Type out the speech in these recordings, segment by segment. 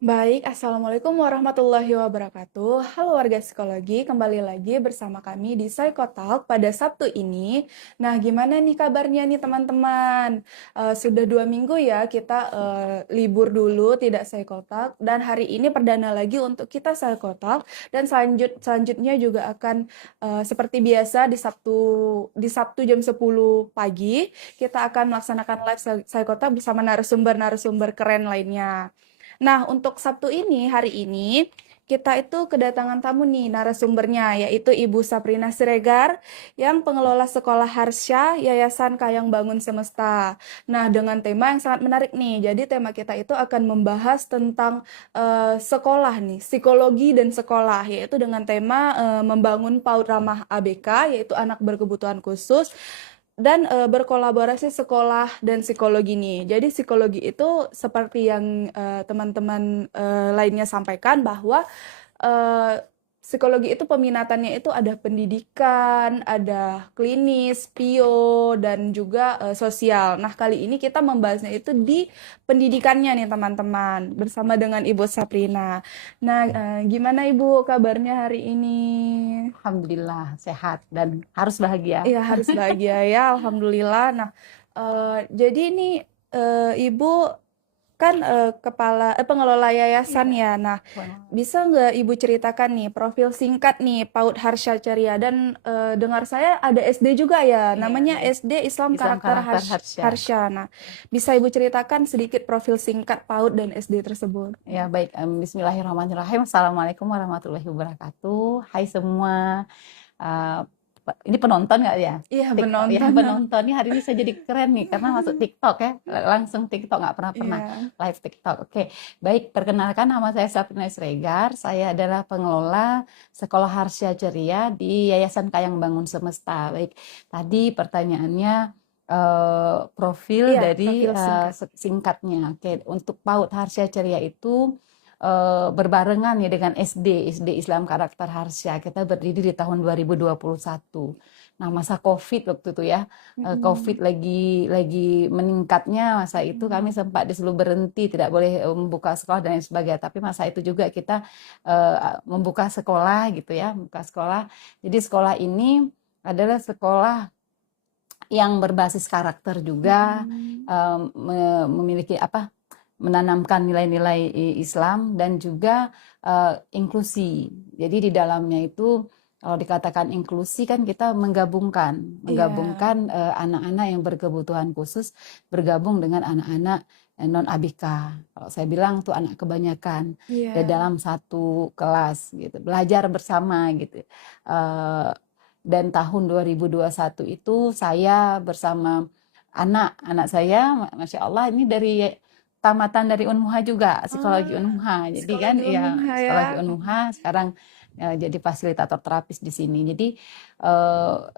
Baik, Assalamualaikum warahmatullahi wabarakatuh. Halo warga psikologi, kembali lagi bersama kami di Psychotalk pada Sabtu ini. Nah, gimana nih kabarnya nih teman-teman? Sudah 2 minggu ya kita libur dulu, tidak Psychotalk. Dan hari ini perdana lagi untuk kita Psychotalk. Dan selanjutnya juga akan seperti biasa di Sabtu jam 10 pagi, kita akan melaksanakan live Psychotalk bersama narasumber-narasumber keren lainnya. Nah, untuk Sabtu ini, hari ini, kita itu kedatangan tamu nih, narasumbernya, yaitu Ibu Saprina Siregar, yang pengelola Sekolah Harsha, Yayasan Kayang Bangun Semesta. Nah, dengan tema yang sangat menarik nih, jadi tema kita itu akan membahas tentang sekolah nih, psikologi dan sekolah, yaitu dengan tema membangun PAUD ramah ABK, yaitu anak berkebutuhan khusus, dan berkolaborasi sekolah dan psikologi nih. Jadi psikologi itu seperti yang teman-teman lainnya sampaikan bahwa eh, psikologi itu peminatannya itu ada pendidikan, ada klinis, pio, dan juga sosial. Nah, kali ini kita membahasnya itu di pendidikannya nih teman-teman, bersama dengan Ibu Saprina. Nah, gimana Ibu kabarnya hari ini? Alhamdulillah sehat dan harus bahagia. Iya, harus bahagia ya, alhamdulillah. Nah, jadi ini Ibu kan pengelola yayasan Iya. ya. Nah, Wah. bisa nggak Ibu ceritakan nih profil singkat nih PAUD Harsha Ceria, dan dengar saya ada SD juga ya, Iya, namanya ada SD Islam Islam Karakter karakter Harsha. Harsha. Nah, bisa Ibu ceritakan sedikit profil singkat PAUD dan SD tersebut? Ya baik, Bismillahirrahmanirrahim. Assalamualaikum warahmatullahi wabarakatuh. Hai semua. Eh, ini penonton nggak ya? Iya, TikTok ya penonton. penonton. Ini hari ini saya jadi keren nih karena masuk TikTok ya, langsung TikTok nggak pernah Iya. live TikTok. Oke, baik. Perkenalkan nama saya Sabrina Sregar. Saya adalah pengelola Sekolah Harsha Ceria di Yayasan Kayang Bangun Semesta. Baik, tadi pertanyaannya profil Iya, dari profil singkat. singkatnya. Oke, untuk PAUD Harsha Ceria itu berbarengan ya dengan SD Islam Karakter Harsha. Kita berdiri di tahun 2021. Nah, masa COVID waktu itu ya, COVID Mm-mm. lagi meningkatnya masa itu Mm-mm. kami sempat disuruh berhenti, tidak boleh membuka sekolah dan lain sebagainya. Tapi masa itu juga kita membuka sekolah gitu ya, membuka sekolah. Jadi sekolah ini adalah sekolah yang berbasis karakter juga, Mm-mm. memiliki apa, menanamkan nilai-nilai Islam dan juga inklusi. Jadi di dalamnya itu kalau dikatakan inklusi kan kita menggabungkan Iya. menggabungkan anak-anak yang berkebutuhan khusus bergabung dengan anak-anak non ABK. Kalau saya bilang tuh anak kebanyakan di Iya. dalam satu kelas gitu, belajar bersama gitu. Eh, dan tahun 2021 itu saya bersama anak-anak saya, Masya Allah, ini dari tamatan dari Unmuha juga, psikologi Ah, Unmuha. Jadi kan psikologi ya Unmuha ya. psikologi Unmuha sekarang jadi fasilitator terapis di sini. Jadi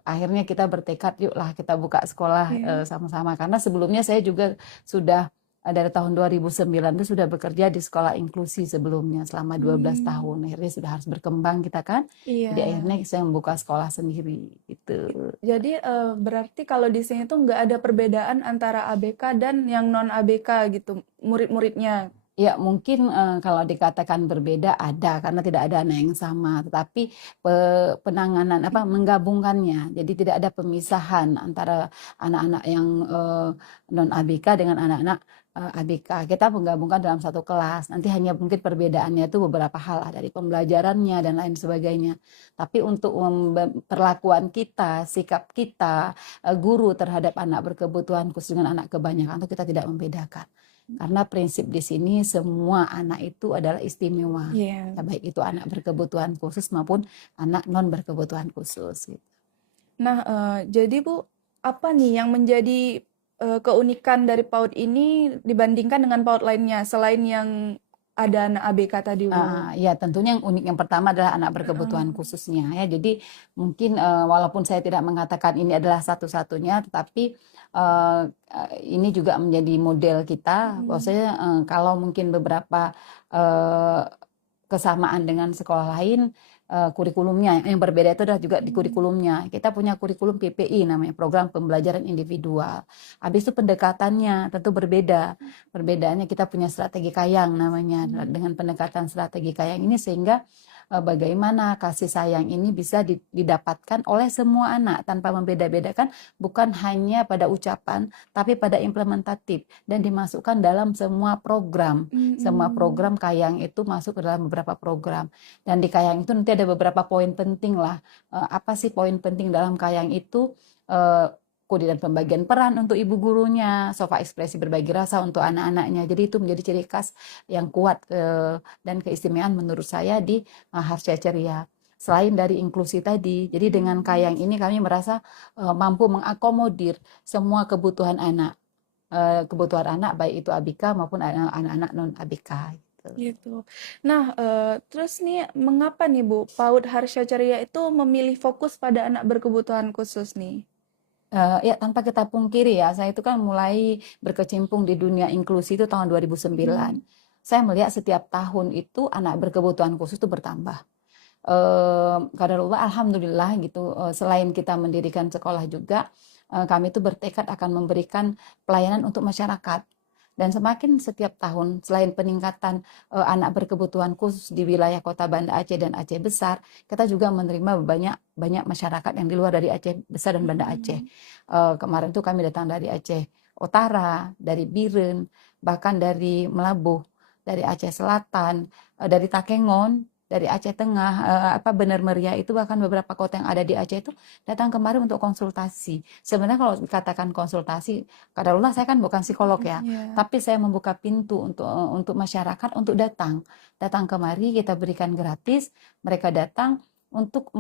akhirnya kita bertekad, yuklah kita buka sekolah Iya. sama-sama. Karena sebelumnya saya juga sudah dari tahun 2009 itu sudah bekerja di sekolah inklusi sebelumnya selama 12 Hmm, tahun. Akhirnya sudah harus berkembang kita kan. Jadi iya. akhirnya saya membuka sekolah sendiri gitu. Jadi berarti kalau di sini tuh nggak ada perbedaan antara ABK dan yang non ABK gitu, murid-muridnya. Ya, mungkin kalau dikatakan berbeda ada karena tidak ada anak yang sama, tetapi penanganan apa menggabungkannya. Jadi tidak ada pemisahan antara anak-anak yang non ABK dengan anak-anak ABK. Kita menggabungkan dalam satu kelas. Nanti hanya mungkin perbedaannya itu beberapa hal dari pembelajarannya dan lain sebagainya. Tapi untuk perlakuan kita, sikap kita, guru terhadap anak berkebutuhan khusus dengan anak kebanyakan itu kita tidak membedakan. Karena prinsip di sini semua anak itu adalah istimewa. Iya. Ya, baik itu anak berkebutuhan khusus maupun anak non berkebutuhan khusus. Gitu. Nah, jadi Bu, apa nih yang menjadi keunikan dari PAUD ini dibandingkan dengan PAUD lainnya selain yang ada anak ABK tadi, Bu? Ya tentunya yang unik yang pertama adalah anak berkebutuhan Heeh. khususnya ya. Jadi mungkin walaupun saya tidak mengatakan ini adalah satu-satunya, tetapi uh, ini juga menjadi model kita. Mm. Maksudnya kalau mungkin beberapa uh, kesamaan dengan sekolah lain, kurikulumnya. Yang berbeda itu adalah juga di kurikulumnya. Kita punya kurikulum PPI namanya, program pembelajaran individual. Habis itu pendekatannya tentu berbeda. Perbedaannya kita punya strategi Kayang namanya. Dengan pendekatan strategi Kayang ini sehingga bagaimana kasih sayang ini bisa didapatkan oleh semua anak tanpa membeda-bedakan, bukan hanya pada ucapan tapi pada implementatif dan dimasukkan dalam semua program. Semua program Kayang itu masuk ke dalam beberapa program, dan di Kayang itu nanti ada beberapa poin penting lah. Apa sih poin penting dalam Kayang itu? Kode dan pembagian peran untuk ibu gurunya, sofa ekspresi berbagi rasa untuk anak-anaknya. Jadi itu menjadi ciri khas yang kuat dan keistimewaan menurut saya di Harsha Ceria. Selain dari inklusi tadi, jadi dengan Kayang ini kami merasa mampu mengakomodir semua kebutuhan anak. Kebutuhan anak baik itu ABK maupun anak-anak non ABK. Gitu. Nah, terus nih mengapa nih Bu, PAUD Harsha Ceria itu memilih fokus pada anak berkebutuhan khusus nih? Ya tanpa kita pungkiri ya, saya itu kan mulai berkecimpung di dunia inklusi itu tahun 2009. Saya melihat setiap tahun itu anak berkebutuhan khusus itu bertambah. Qadarullah, alhamdulillah gitu. Selain kita mendirikan sekolah juga, kami itu bertekad akan memberikan pelayanan untuk masyarakat. Dan semakin setiap tahun, selain peningkatan anak berkebutuhan khusus di wilayah Kota Banda Aceh dan Aceh Besar, kita juga menerima banyak masyarakat yang di luar dari Aceh Besar dan Banda Aceh. Kemarin tuh kami datang dari Aceh Utara, dari Biren, bahkan dari Melabuh, dari Aceh Selatan, dari Takengon, dari Aceh Tengah, Bener Meriah, itu bahkan beberapa kota yang ada di Aceh itu datang kemari untuk konsultasi. Sebenarnya kalau dikatakan konsultasi, kadarullah saya kan bukan psikolog ya, tapi saya membuka pintu untuk masyarakat untuk datang kemari, kita berikan gratis, mereka datang untuk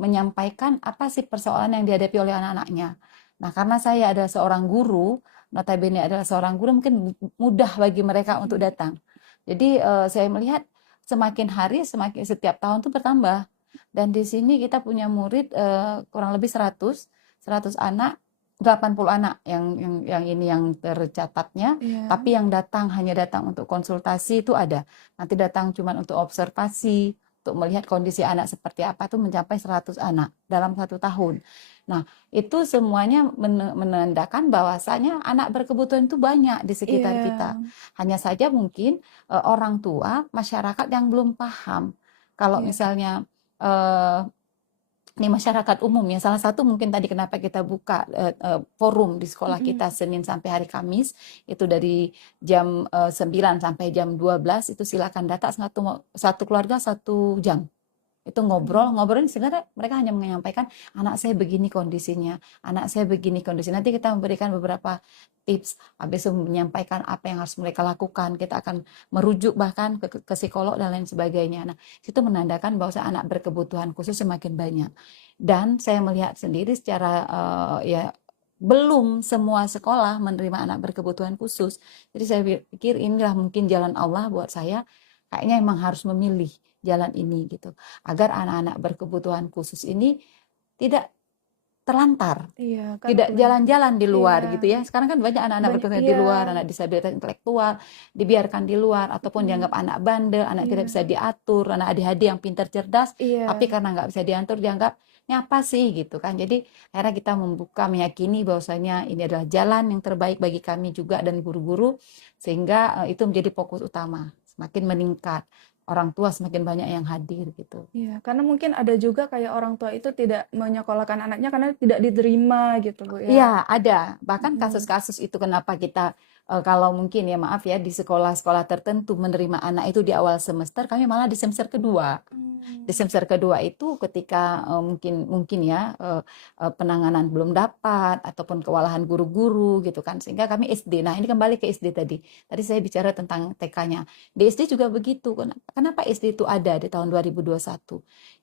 menyampaikan apa sih persoalan yang dihadapi oleh anak-anaknya. Nah, karena saya ada seorang guru, notabene adalah seorang guru, mungkin mudah bagi mereka untuk datang. Jadi saya melihat semakin hari setiap tahun tuh bertambah, dan di sini kita punya murid kurang lebih 100 anak, 80 anak yang tercatatnya. Tapi yang hanya datang untuk konsultasi itu ada, nanti datang cuma untuk observasi, untuk melihat kondisi anak seperti apa, tuh mencapai 100 anak dalam 1 tahun. Nah, itu semuanya menandakan bahwasanya anak berkebutuhan itu banyak di sekitar kita. Hanya saja mungkin orang tua, masyarakat yang belum paham. Kalau misalnya ini masyarakat umum ya, salah satu mungkin tadi kenapa kita buka forum di sekolah kita Senin sampai hari Kamis, itu dari jam 9 sampai jam 12, itu silakan datang satu keluarga 1 jam. Itu ngobrolin, sebenarnya mereka hanya menyampaikan anak saya begini kondisinya, nanti kita memberikan beberapa tips, habis itu menyampaikan apa yang harus mereka lakukan, kita akan merujuk bahkan ke psikolog dan lain sebagainya. Nah, itu menandakan bahwa anak berkebutuhan khusus semakin banyak, dan saya melihat sendiri secara belum semua sekolah menerima anak berkebutuhan khusus. Jadi saya pikir inilah mungkin jalan Allah buat saya, kayaknya emang harus memilih jalan ini gitu, agar anak-anak berkebutuhan khusus ini tidak terlantar, tidak jalan-jalan di luar gitu ya. Sekarang kan banyak anak-anak berkebutuhan di luar, anak disabilitas intelektual dibiarkan di luar, ataupun dianggap anak bandel, anak tidak bisa diatur, anak ADHD yang pintar cerdas, tapi karena nggak bisa diatur dianggap apa sih gitu kan. Jadi akhirnya kita meyakini bahwasanya ini adalah jalan yang terbaik bagi kami juga dan guru-guru, sehingga itu menjadi fokus utama, semakin meningkat. Orang tua semakin banyak yang hadir gitu. Iya, karena mungkin ada juga kayak orang tua itu tidak menyekolahkan anaknya karena tidak diterima gitu Bu ya. Iya, ada. Bahkan kasus-kasus itu kenapa kita kalau mungkin ya maaf ya, di sekolah-sekolah tertentu menerima anak itu di awal semester, kami malah di semester kedua. Di semester kedua itu ketika mungkin ya penanganan belum dapat, ataupun kewalahan guru-guru gitu kan, sehingga kami SD. Nah, ini kembali ke SD tadi. Tadi saya bicara tentang TK-nya. Di SD juga begitu. Kenapa SD itu ada di tahun 2021?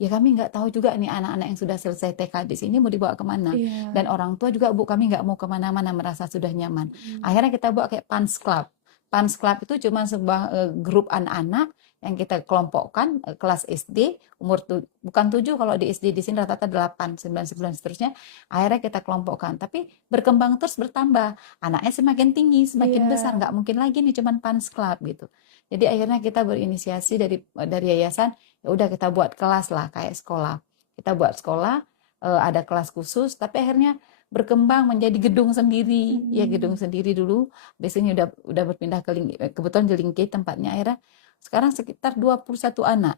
Ya kami nggak tahu juga nih, anak-anak yang sudah selesai TK di sini mau dibawa kemana. Dan orang tua juga, Bu, kami nggak mau kemana-mana, merasa sudah nyaman. Akhirnya kita bawa kayak PANS Club. PANS Club itu cuma sebuah grup anak-anak yang kita kelompokkan kelas SD, bukan 7 kalau di SD di sini rata-rata 8, 9, 9 seterusnya. Akhirnya kita kelompokkan, tapi berkembang terus bertambah. Anaknya semakin tinggi, semakin besar, nggak mungkin lagi nih cuman PANS Club gitu. Jadi akhirnya kita berinisiasi dari yayasan, ya udah kita buat kelas lah kayak sekolah. Kita buat sekolah, ada kelas khusus, tapi akhirnya berkembang menjadi gedung sendiri, ya gedung sendiri dulu. Biasanya udah berpindah kebetulan di Lingke tempatnya, akhirnya sekarang sekitar 21 anak.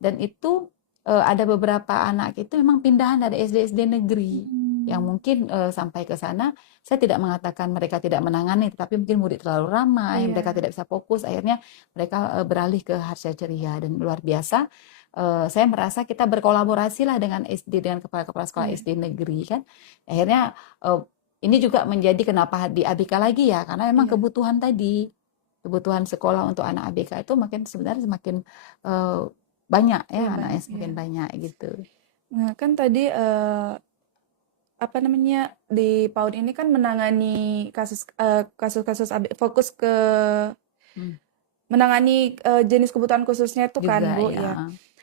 Dan itu ada beberapa anak itu memang pindahan dari SD-SD negeri yang mungkin sampai ke sana. Saya tidak mengatakan mereka tidak menangani, tetapi mungkin murid terlalu ramai, mereka tidak bisa fokus, akhirnya mereka beralih ke Harsha Ceria. Dan luar biasa, saya merasa kita berkolaborasi lah dengan SD, dengan kepala-kepala sekolah SD negeri kan. Akhirnya ini juga menjadi kenapa di ABK lagi ya, karena memang kebutuhan tadi, kebutuhan sekolah untuk anak ABK itu sebenarnya semakin banyak ya, anaknya semakin banyak gitu. Nah, kan tadi apa namanya, di PAUD ini kan menangani kasus-kasus fokus ke menangani jenis kebutuhan khususnya itu kan, Juga Bu, ya. ya.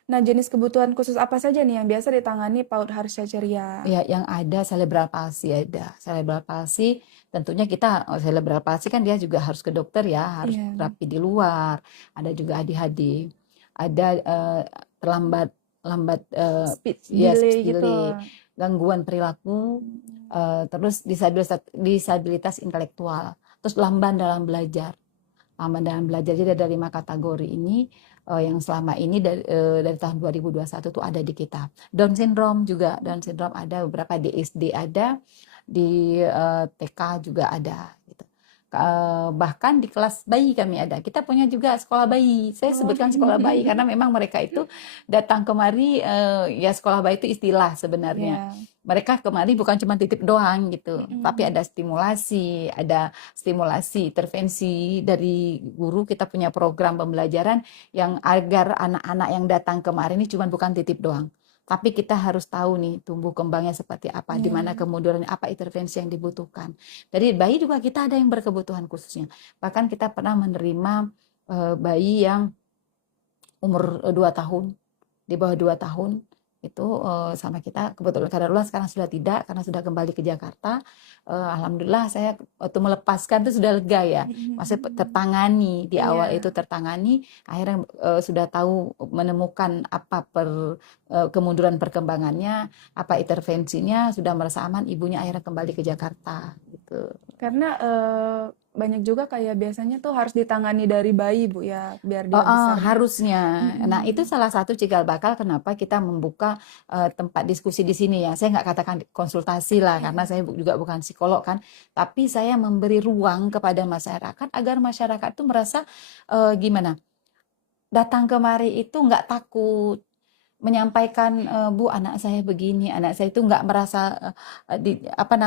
Nah, jenis kebutuhan khusus apa saja nih yang biasa ditangani PAUD Harsha Ceria? Ya, yang ada cerebral palsy ada. Cerebral palsy tentunya kita cerebral palsy kan dia juga harus ke dokter ya, harus terapi di luar. Ada juga ADHD. Ada lambat Speech ya delay speech gitu. delay, gangguan perilaku, terus disabilitas intelektual, terus lamban dalam belajar. Lamban dalam belajar, jadi ada 5 kategori ini yang selama ini dari tahun 2021 tuh ada di kita. Down syndrome juga, Down syndrome ada beberapa di SD, ada di TK juga ada gitu. Bahkan di kelas bayi kami ada. Kita punya juga sekolah bayi. Saya sebutkan sekolah bayi karena memang mereka itu datang kemari, ya sekolah bayi itu istilah sebenarnya. Mereka kemari bukan cuma titip doang gitu, tapi ada stimulasi intervensi dari guru. Kita punya program pembelajaran yang agar anak-anak yang datang kemari ini cuma bukan titip doang, tapi kita harus tahu nih tumbuh kembangnya seperti apa, di mana kemundurannya, apa intervensi yang dibutuhkan. Dari bayi juga kita ada yang berkebutuhan khususnya. Bahkan kita pernah menerima bayi yang umur 2 tahun, di bawah 2 tahun, itu sama kita. Kebetulan kadarullah sekarang sudah tidak, karena sudah kembali ke Jakarta. Alhamdulillah saya waktu melepaskan itu sudah lega ya, masih tertangani di awal itu, tertangani, akhirnya sudah tahu menemukan apa kemunduran perkembangannya, apa intervensinya, sudah merasa aman, ibunya akhirnya kembali ke Jakarta gitu. Karena banyak juga kayak biasanya tuh harus ditangani dari bayi, Bu, ya, biar dia besar. Harusnya. Nah, itu salah satu cikal bakal kenapa kita membuka tempat diskusi di sini ya. Saya nggak katakan konsultasi lah, karena saya juga bukan psikolog kan. Tapi saya memberi ruang kepada masyarakat agar masyarakat tuh merasa gimana? Datang kemari itu nggak takut menyampaikan, Bu, anak saya begini, anak saya itu nggak merasa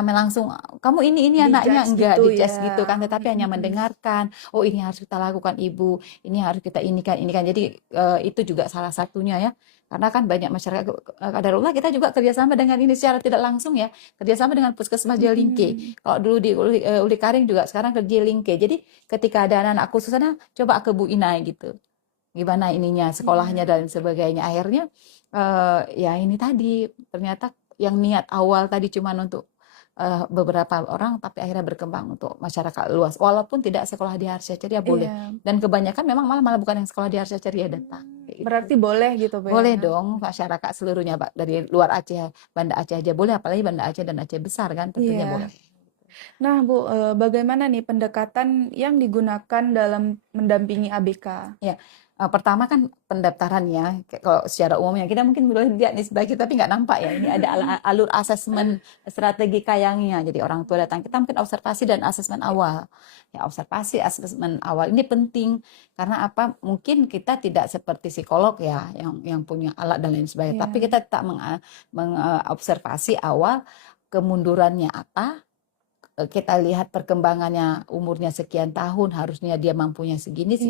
langsung kamu ini anaknya, enggak dijudge gitu kan, tetapi hanya mendengarkan, oh ini harus kita lakukan ibu, ini harus kita ini kan. Jadi itu juga salah satunya ya, karena kan banyak masyarakat, kadarullah kita juga kerjasama dengan ini secara tidak langsung ya, kerjasama dengan Puskesmas Jalingke. Kalau dulu di Uli Karing juga, sekarang ke Jalingke. Jadi ketika ada anak-anak khusus sana, coba ke Bu Inai gitu, gimana ininya, sekolahnya dan sebagainya. Akhirnya ya ini tadi, ternyata yang niat awal tadi cuma untuk beberapa orang, tapi akhirnya berkembang untuk masyarakat luas. Walaupun tidak sekolah di Harsha Ceria boleh. Dan kebanyakan memang malah bukan yang sekolah di Harsha Ceria datang. Berarti boleh gitu, Bu, boleh ya? dong, masyarakat seluruhnya Pak, dari luar Aceh, Banda Aceh aja boleh, apalagi Banda Aceh dan Aceh besar kan, tentunya boleh. Nah, Bu, bagaimana nih pendekatan yang digunakan dalam mendampingi ABK? Ya, pertama kan pendaftarannya, kalau secara umumnya kita mungkin boleh lihat nih sebagai, tapi nggak nampak ya. Ini ada alur asesmen strategi kayangnya. Jadi orang tua datang, kita mungkin observasi dan asesmen awal. Ya, observasi, asesmen awal ini penting karena apa? Mungkin kita tidak seperti psikolog ya, yang punya alat dan lain sebagainya. Tapi kita tak mengobservasi awal, kemundurannya apa. Kita lihat perkembangannya, umurnya sekian tahun, harusnya dia mampunya segini.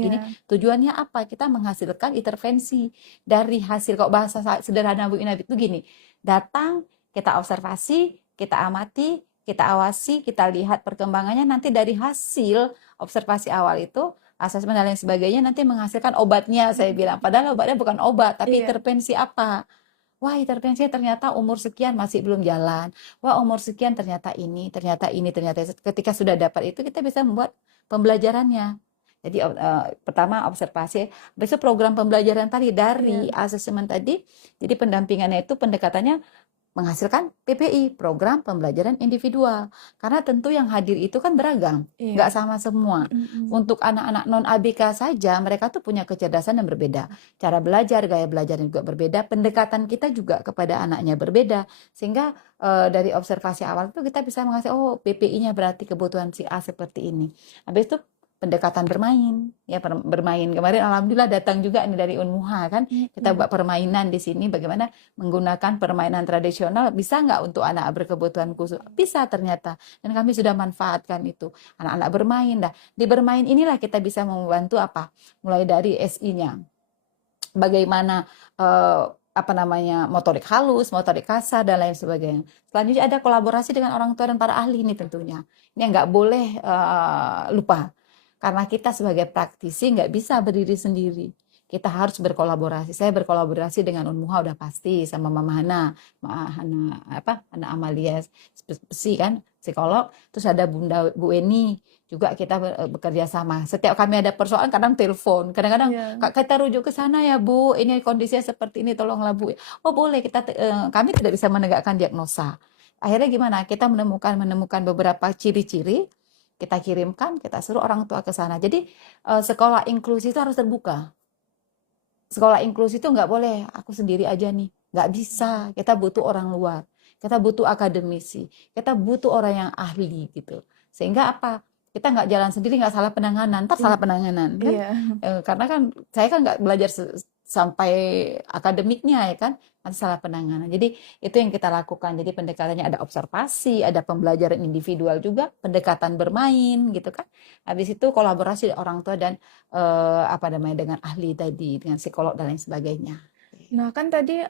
Tujuannya apa? Kita menghasilkan intervensi dari hasil. Kok bahasa sederhana Bu Ina itu gini, datang, kita observasi, kita amati, kita awasi, kita lihat perkembangannya, nanti dari hasil observasi awal itu, asesmen dan lain sebagainya, nanti menghasilkan obatnya, saya bilang. Padahal obatnya bukan obat, tapi intervensi apa? Wah, intervensinya ternyata umur sekian masih belum jalan. Wah, umur sekian ternyata ini. Ketika sudah dapat itu, kita bisa membuat pembelajarannya. Jadi pertama observasi, besok program pembelajaran tadi dari Iya. asesmen tadi, jadi pendampingannya itu pendekatannya menghasilkan PPI, program pembelajaran individual. Karena tentu yang hadir itu kan beragam, nggak Iya. sama semua. Mm-mm. Untuk anak-anak non ABK saja, mereka tuh punya kecerdasan yang berbeda. Cara belajar, gaya belajar juga berbeda, pendekatan kita juga kepada anaknya berbeda. Sehingga dari observasi awal itu kita bisa mengasih, oh PPI-nya berarti kebutuhan si A seperti ini. Habis itu pendekatan bermain, ya bermain. Kemarin alhamdulillah datang juga nih dari Unmuha kan, kita Mm-mm. buat permainan di sini bagaimana menggunakan permainan tradisional bisa nggak untuk anak berkebutuhan khusus? Bisa ternyata. Dan kami sudah manfaatkan itu. Anak-anak bermain. Dah. Di bermain inilah kita bisa membantu apa? Mulai dari SI-nya. Bagaimana apa namanya motorik halus, motorik kasar, dan lain sebagainya. Selanjutnya ada kolaborasi dengan orang tua dan para ahli ini tentunya. Ini yang nggak boleh lupa. Karena kita sebagai praktisi nggak bisa berdiri sendiri. Kita harus berkolaborasi. Saya berkolaborasi dengan Unmuha udah pasti sama Mama Hana, Hana apa? Hana Amalia Spesi kan, psikolog. Terus ada Bunda Bu Eni juga kita bekerja sama. Setiap kami ada persoalan kadang telepon, kadang-kadang Iya. Kak, kita rujuk ke sana ya Bu, ini kondisinya seperti ini, tolonglah Bu. Oh boleh, kami tidak bisa menegakkan diagnosa. Akhirnya gimana? Kita menemukan beberapa ciri-ciri, kita kirimkan, kita suruh orang tua ke sana. Jadi sekolah inklusi itu harus terbuka. Sekolah inklusi itu nggak boleh, aku sendiri aja nih. Nggak bisa, kita butuh orang luar. Kita butuh akademisi. Kita butuh orang yang ahli gitu. Sehingga apa? Kita nggak jalan sendiri, nggak salah penanganan. Ntar salah penanganan kan? Iya. Karena kan saya kan nggak belajar sampai akademiknya ya kan? Nanti salah penanganan. Jadi itu yang kita lakukan. Jadi pendekatannya ada observasi, ada pembelajaran individual juga, pendekatan bermain gitu kan. Habis itu kolaborasi orang tua dan apa namanya dengan ahli tadi, dengan psikolog dan lain sebagainya. Nah, kan tadi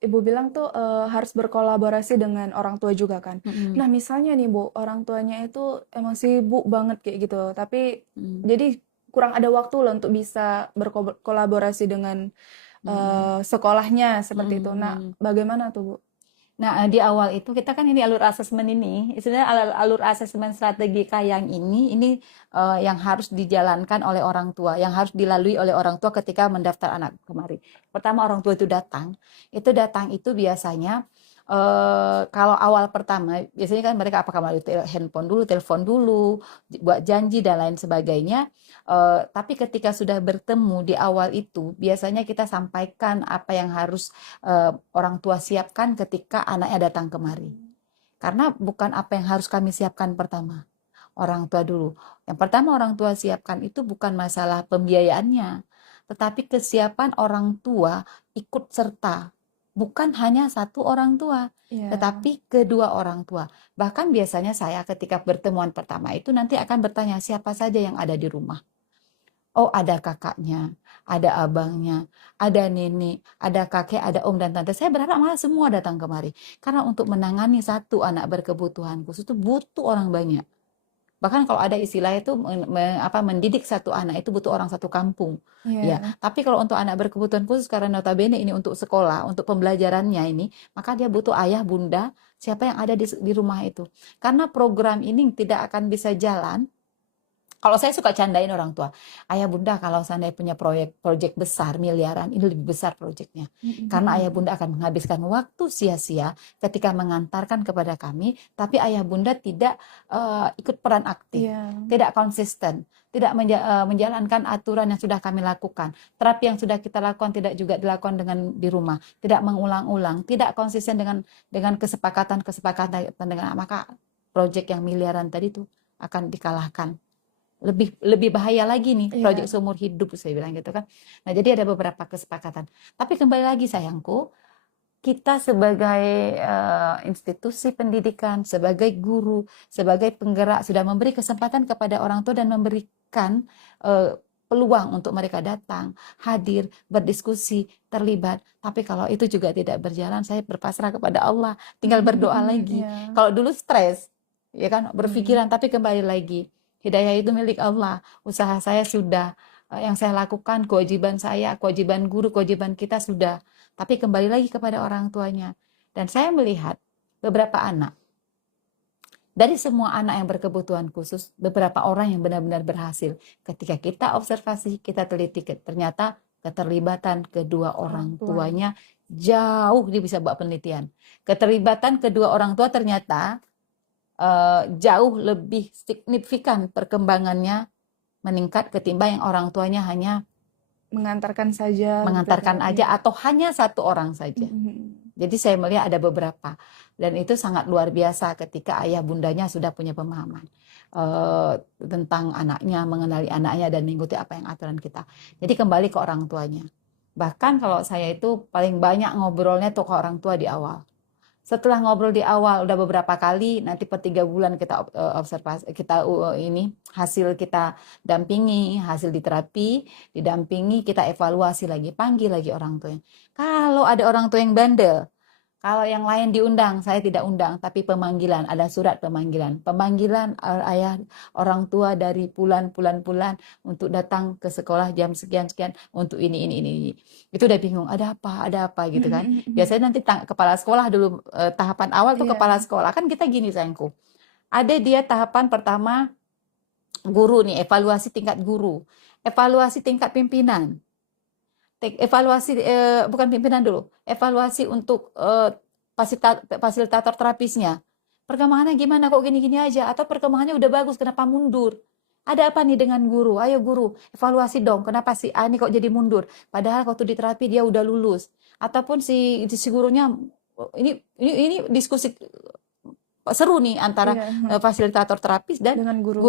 Ibu bilang tuh harus berkolaborasi dengan orang tua juga kan. Mm-mm. Nah, misalnya nih Bu, orang tuanya itu emang sibuk banget kayak gitu, tapi Mm. jadi kurang ada waktu lah untuk bisa berkolaborasi dengan Mm-mm. sekolahnya seperti itu. Nah, Mm-mm. bagaimana tuh Bu? Nah, di awal itu kita kan ini alur asesmen ini, istilahnya alur asesmen strategi Kayang ini yang harus dijalankan oleh orang tua, yang harus dilalui oleh orang tua ketika mendaftar anak kemari. Pertama orang tua itu datang itu biasanya kalau awal pertama biasanya kan mereka apakah melalui handphone dulu, telepon dulu, buat janji dan lain sebagainya. Tapi ketika sudah bertemu di awal itu, biasanya kita sampaikan apa yang harus orang tua siapkan ketika anaknya datang kemari. Karena bukan apa yang harus kami siapkan pertama, orang tua dulu. Yang pertama orang tua siapkan itu bukan masalah pembiayaannya, tetapi kesiapan orang tua ikut serta. Bukan hanya satu orang tua, Iya. tetapi kedua orang tua. Bahkan biasanya saya ketika pertemuan pertama itu nanti akan bertanya siapa saja yang ada di rumah. Oh, ada kakaknya, ada abangnya, ada nenek, ada kakek, ada om dan tante. Saya berharap malah semua datang kemari. Karena untuk menangani satu anak berkebutuhan khusus itu butuh orang banyak. Bahkan kalau ada istilah itu mendidik satu anak itu butuh orang satu kampung. Ya, Iya. tapi kalau untuk anak berkebutuhan khusus karena notabene ini untuk sekolah, untuk pembelajarannya ini, maka dia butuh ayah, bunda, siapa yang ada di rumah itu. Karena program ini tidak akan bisa jalan kalau saya suka candain orang tua, ayah bunda kalau seandainya punya proyek besar miliaran, ini lebih besar proyeknya. Karena ayah bunda akan menghabiskan waktu sia-sia ketika mengantarkan kepada kami, tapi ayah bunda tidak ikut peran aktif, Iya. tidak konsisten, tidak menjalankan aturan yang sudah kami lakukan. Terapi yang sudah kita lakukan tidak juga dilakukan dengan di rumah, tidak mengulang-ulang, tidak konsisten dengan kesepakatan dengan maka proyek yang miliaran tadi itu akan dikalahkan. Lebih bahaya lagi nih proyek Iya. seumur hidup saya bilang gitu kan. Nah, jadi ada beberapa kesepakatan. Tapi kembali lagi sayangku, kita sebagai institusi pendidikan, sebagai guru, sebagai penggerak sudah memberi kesempatan kepada orang tua dan memberikan peluang untuk mereka datang, hadir, berdiskusi, terlibat. Tapi kalau itu juga tidak berjalan, saya berpasrah kepada Allah, tinggal berdoa lagi. Iya. Kalau dulu stres, ya kan, Mm. berpikiran, tapi kembali lagi. Hidayah itu milik Allah. Usaha saya sudah, yang saya lakukan, kewajiban saya, kewajiban guru, kewajiban kita sudah. Tapi kembali lagi kepada orang tuanya. Dan saya melihat beberapa anak Dari semua anak yang berkebutuhan khusus, beberapa orang yang benar-benar berhasil. Ketika kita observasi, kita teliti, ternyata keterlibatan kedua Orang orang tuanya. tuanya jauh, dia bisa buat penelitian. Keterlibatan kedua orang tua ternyata jauh lebih signifikan perkembangannya meningkat ketimbang yang orang tuanya hanya Mengantarkan saja gitu mengantarkan Kak. aja Iya. atau hanya satu orang saja. Jadi saya melihat ada beberapa dan itu sangat luar biasa ketika ayah bundanya sudah punya pemahaman tentang anaknya, mengenali anaknya dan mengikuti apa yang aturan kita. Jadi kembali ke orang tuanya. Bahkan kalau saya itu paling banyak ngobrolnya tuh ke orang tua di awal. Setelah ngobrol di awal udah beberapa kali, nanti per 3 bulan kita observasi, kita ini hasil kita dampingi, hasil di terapi, didampingi, kita evaluasi lagi, panggil lagi orang tuanya. Kalau ada orang tua yang bandel, kalau yang lain diundang, saya tidak undang, tapi pemanggilan, ada surat pemanggilan. Pemanggilan ayah orang tua dari pulan untuk datang ke sekolah jam sekian-sekian untuk ini. Itu udah bingung, ada apa gitu kan. Biasanya nanti kepala sekolah dulu, tahapan awal tuh Iya. kepala sekolah. Kan kita gini sayangku. Ada dia tahapan pertama guru nih, evaluasi tingkat guru. Evaluasi tingkat pimpinan. Evaluasi bukan pimpinan dulu, evaluasi untuk fasilitator terapisnya. Perkembangannya gimana kok gini-gini aja, atau perkembangannya udah bagus kenapa mundur? Ada apa nih dengan guru? Ayo guru, evaluasi dong. Kenapa si A ini kok jadi mundur? Padahal waktu di terapi dia udah lulus. Ataupun si gurunya ini diskusi seru nih antara Iya. fasilitator terapis dan Dengan guru.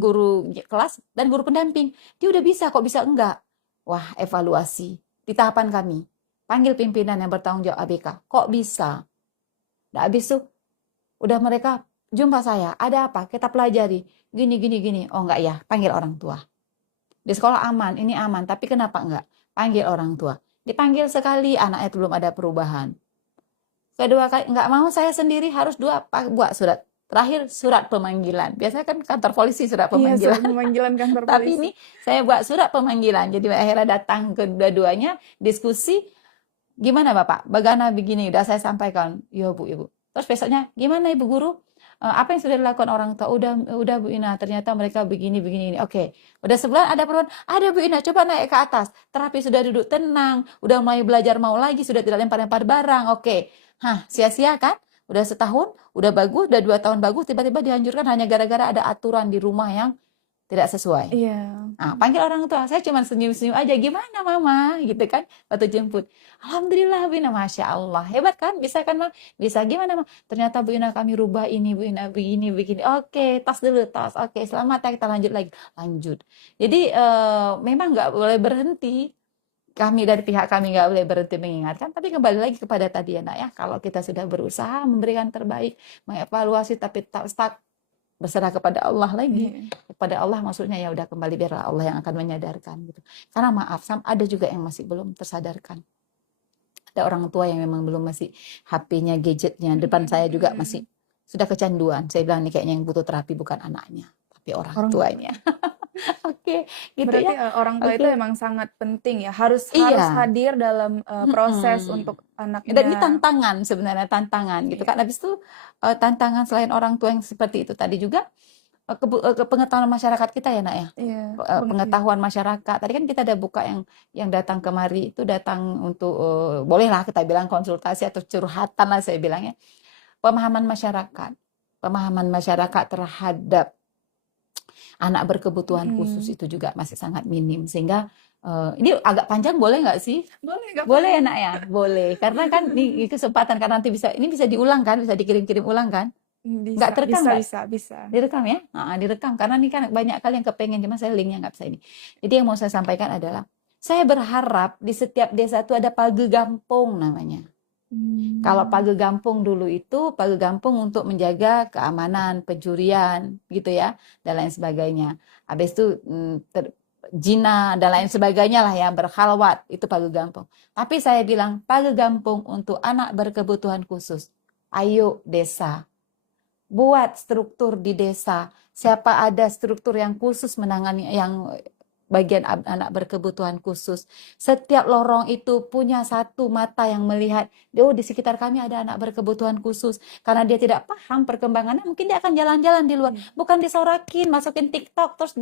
guru kelas dan guru pendamping. Dia udah bisa kok bisa enggak? Wah, evaluasi di tahapan kami. Panggil pimpinan yang bertanggung jawab ABK. Kok bisa? Nah, habis itu udah mereka jumpa saya. Ada apa? Kita pelajari. Gini. Oh enggak ya, panggil orang tua. Di sekolah aman, ini aman. Tapi kenapa enggak? Panggil orang tua. Dipanggil sekali, anaknya belum ada perubahan. Kedua kali, enggak mau saya sendiri, harus buat surat. Terakhir surat pemanggilan. Biasanya kan kantor polisi surat Iya, surat pemanggilan. pemanggilan kantor Tapi polisi. ini saya buat surat pemanggilan. Jadi akhirnya datang kedua-duanya diskusi. Gimana Bapak? Bagaimana begini? Udah saya sampaikan. Ya Bu, Ibu. Terus besoknya, gimana Ibu Guru? Apa yang sudah dilakukan orang tua? Udah Bu Ina. Ternyata mereka begini. Oke. Udah sebulan ada perubahan. Ada Bu Ina. Coba naik ke atas. Terapi sudah duduk tenang. Udah mulai belajar mau lagi. Sudah tidak lempar-lempar barang. Oke. Hah, sia-sia kan? Udah setahun, udah bagus, udah 2 tahun bagus. Tiba-tiba dihancurkan hanya gara-gara ada aturan di rumah yang tidak sesuai. Iya. Nah, panggil orang tua, saya cuma senyum-senyum aja, gimana mama, gitu kan, waktu jemput. Alhamdulillah Bu Ina, Masya Allah, hebat kan, bisa kan Ma? Bisa, gimana Ma? Ternyata Bu Ina kami rubah ini, Bu Ina begini, oke, tos dulu, tos, oke, selamat ya, kita lanjut lagi, lanjut. Jadi memang nggak boleh berhenti, kami dari pihak kami nggak boleh berhenti mengingatkan, tapi kembali lagi kepada tadi ya nak ya, kalau kita sudah berusaha memberikan terbaik, mengevaluasi tapi tak stuck, berserah kepada Allah lagi. Iya. Kepada Allah maksudnya ya udah kembali biarlah Allah yang akan menyadarkan gitu. Karena maaf, ada juga yang masih belum tersadarkan. Ada orang tua yang memang belum, masih HP-nya, gadgetnya. Depan saya juga masih sudah kecanduan. Saya bilang nih kayaknya yang butuh terapi bukan anaknya, tapi orang tuanya. Oke, gitu Berarti ya. orang tua itu Oke. emang sangat penting ya, harus Iya. hadir dalam proses Mm-mm. untuk anaknya. Dan ini tantangan sebenarnya, tantangan gitu Iya. kan. Habis itu tantangan selain orang tua yang seperti itu tadi juga pengetahuan masyarakat kita ya nak ya. Iya. Pengetahuan masyarakat. Tadi kan kita ada buka yang datang kemari itu datang untuk bolehlah kita bilang konsultasi atau curhatan lah saya bilangnya. Pemahaman masyarakat terhadap anak berkebutuhan khusus itu juga masih sangat minim, sehingga ini agak panjang, boleh nggak sih? Boleh, nggak Boleh apa-apa. ya nak ya, boleh. Karena kan ini kesempatan, karena nanti ini bisa diulang kan, bisa dikirim-kirim ulang kan? Nggak terekam nggak? Bisa. Direkam ya? Direkam, karena ini kan banyak kali yang kepengen, cuma saya linknya nggak bisa ini. Jadi yang mau saya sampaikan adalah, saya berharap di setiap desa itu ada page gampung namanya. Kalau page gampung dulu itu page gampung untuk menjaga keamanan, pencurian gitu ya, dan lain sebagainya. Habis itu zina dan lain sebagainya lah ya, berkhalwat, itu page gampung. Tapi saya bilang page gampung untuk anak berkebutuhan khusus. Ayo desa, buat struktur di desa. Siapa ada struktur yang khusus menangani, yang bagian anak berkebutuhan khusus. Setiap lorong itu punya satu mata yang melihat, oh di sekitar kami ada anak berkebutuhan khusus. Karena dia tidak paham perkembangannya, mungkin dia akan jalan-jalan di luar. Bukan disorakin, masukin TikTok, terus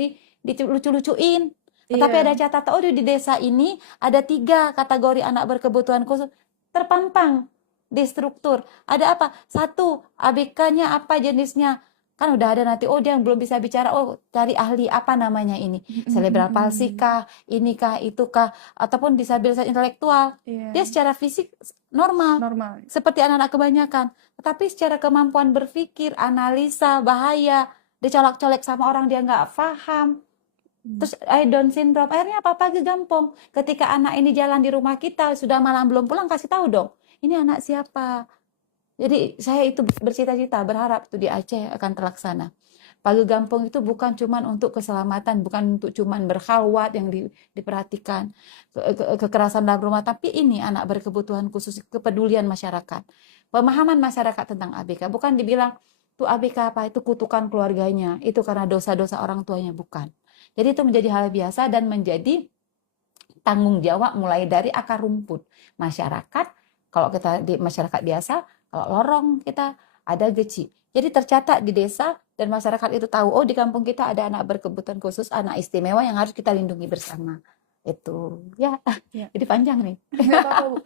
dilucu-lucuin. Tetapi ada Iya. catatan, oh di desa ini ada 3 kategori anak berkebutuhan khusus. Terpampang di struktur. Ada apa? 1, ABK-nya apa jenisnya? Kan udah ada nanti, oh dia yang belum bisa bicara, oh cari ahli apa namanya ini, cerebral palsy kah, ini kah, itu kah, ataupun disabilitas intelektual. Iya. Dia secara fisik normal, Normal. seperti anak-anak kebanyakan, tetapi secara kemampuan berpikir, analisa, bahaya, dicolek-colek sama orang dia nggak paham. Terus Down syndrome, akhirnya apa-apa gampang. Ketika anak ini jalan di rumah kita, sudah malam belum pulang, kasih tahu dong, ini anak siapa. Jadi saya itu bercita-cita, berharap itu di Aceh akan terlaksana. Palu Gampong itu bukan cuma untuk keselamatan, bukan untuk cuma berkhalwat yang diperhatikan, kekerasan dalam rumah, tapi ini anak berkebutuhan khusus, kepedulian masyarakat, pemahaman masyarakat tentang ABK. Bukan dibilang tuh ABK apa, itu kutukan keluarganya, itu karena dosa-dosa orang tuanya, bukan. Jadi itu menjadi hal biasa dan menjadi tanggung jawab mulai dari akar rumput masyarakat. Kalau kita di masyarakat biasa, kalau lorong kita ada geci. Jadi tercatat di desa dan masyarakat itu tahu, oh di kampung kita ada anak berkebutuhan khusus, anak istimewa yang harus kita lindungi bersama. Itu ya, Ya. jadi panjang nih. Nggak apa-apa, Bu.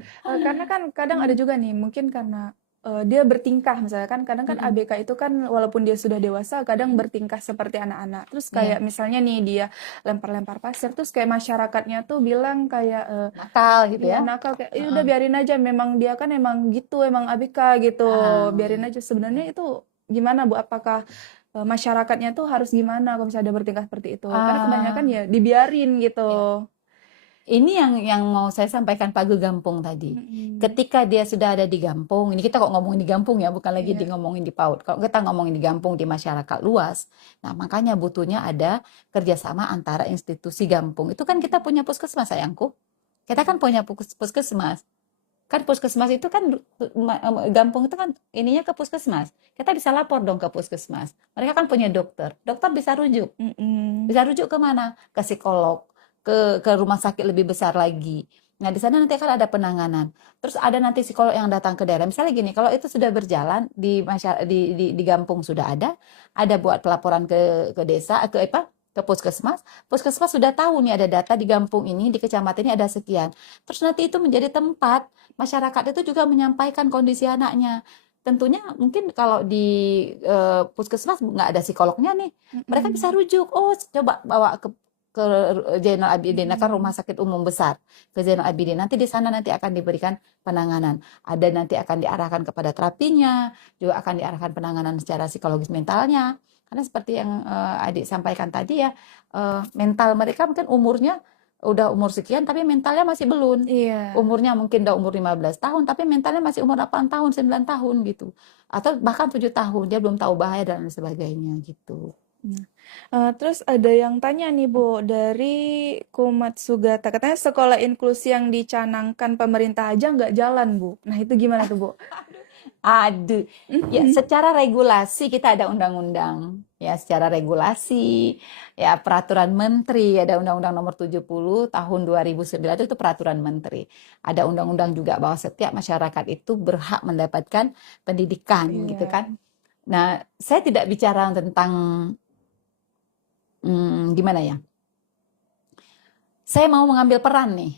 Karena kan kadang ada juga nih, mungkin karena dia bertingkah, misalnya kan kadang kan ABK itu kan walaupun dia sudah dewasa, kadang bertingkah seperti anak-anak. Terus kayak misalnya nih dia lempar-lempar pasir, terus kayak masyarakatnya tuh bilang kayak Nakal gitu ya ya. nakal, kayak udah biarin aja, memang dia kan emang gitu, emang ABK gitu, biarin aja. Sebenarnya itu gimana Bu? Apakah masyarakatnya tuh harus gimana kalau misalnya dia bertingkah seperti itu? Karena kebanyakan ya dibiarin gitu. Ini yang mau saya sampaikan Pagu Gampung tadi. Ketika dia sudah ada di Gampung, ini kita kok ngomongin di Gampung ya, bukan lagi ngomongin di PAUD. Kalau kita ngomongin di Gampung, di masyarakat luas, nah makanya butuhnya ada kerjasama antara institusi Gampung. Itu kan kita punya puskesmas, sayangku. Kita kan punya puskesmas. Kan puskesmas itu kan, Gampung itu kan ininya ke puskesmas. Kita bisa lapor dong ke puskesmas. Mereka kan punya dokter. Dokter bisa rujuk. Bisa rujuk ke mana? Ke psikolog. Ke rumah sakit lebih besar lagi. Nah, di sana nanti akan ada penanganan. Terus ada nanti psikolog yang datang ke daerah. Misalnya gini, kalau itu sudah berjalan di Gampung sudah ada buat pelaporan ke desa, ke puskesmas. Puskesmas sudah tahu nih ada data di Gampung ini, di kecamatan ini ada sekian. Terus nanti itu menjadi tempat masyarakat itu juga menyampaikan kondisi anaknya. Tentunya mungkin kalau di puskesmas nggak ada psikolognya nih, mereka bisa rujuk. Oh, coba bawa ke Zainal Abidin, kan rumah sakit umum besar, ke Zainal Abidin. Nanti di sana nanti akan diberikan penanganan. Ada nanti akan diarahkan kepada terapinya, juga akan diarahkan penanganan secara psikologis mentalnya. Karena seperti yang adik sampaikan tadi ya, mental mereka mungkin umurnya udah umur sekian, tapi mentalnya masih belum. Umurnya mungkin udah umur 15 tahun, tapi mentalnya masih umur 8 tahun, 9 tahun gitu. Atau bahkan 7 tahun, dia belum tahu bahaya dan sebagainya gitu. Terus ada yang tanya nih Bu, dari Kumat Sugata, katanya sekolah inklusi yang dicanangkan pemerintah aja nggak jalan Bu. Nah itu gimana tuh Bu? Aduh, ya secara regulasi kita ada undang-undang, ya secara regulasi, ya peraturan menteri, ada undang-undang nomor 70 tahun 2009 itu peraturan menteri. Ada undang-undang juga bahwa setiap masyarakat itu berhak mendapatkan pendidikan, gitu kan. Nah, saya tidak bicara tentang gimana ya. Saya mau mengambil peran nih.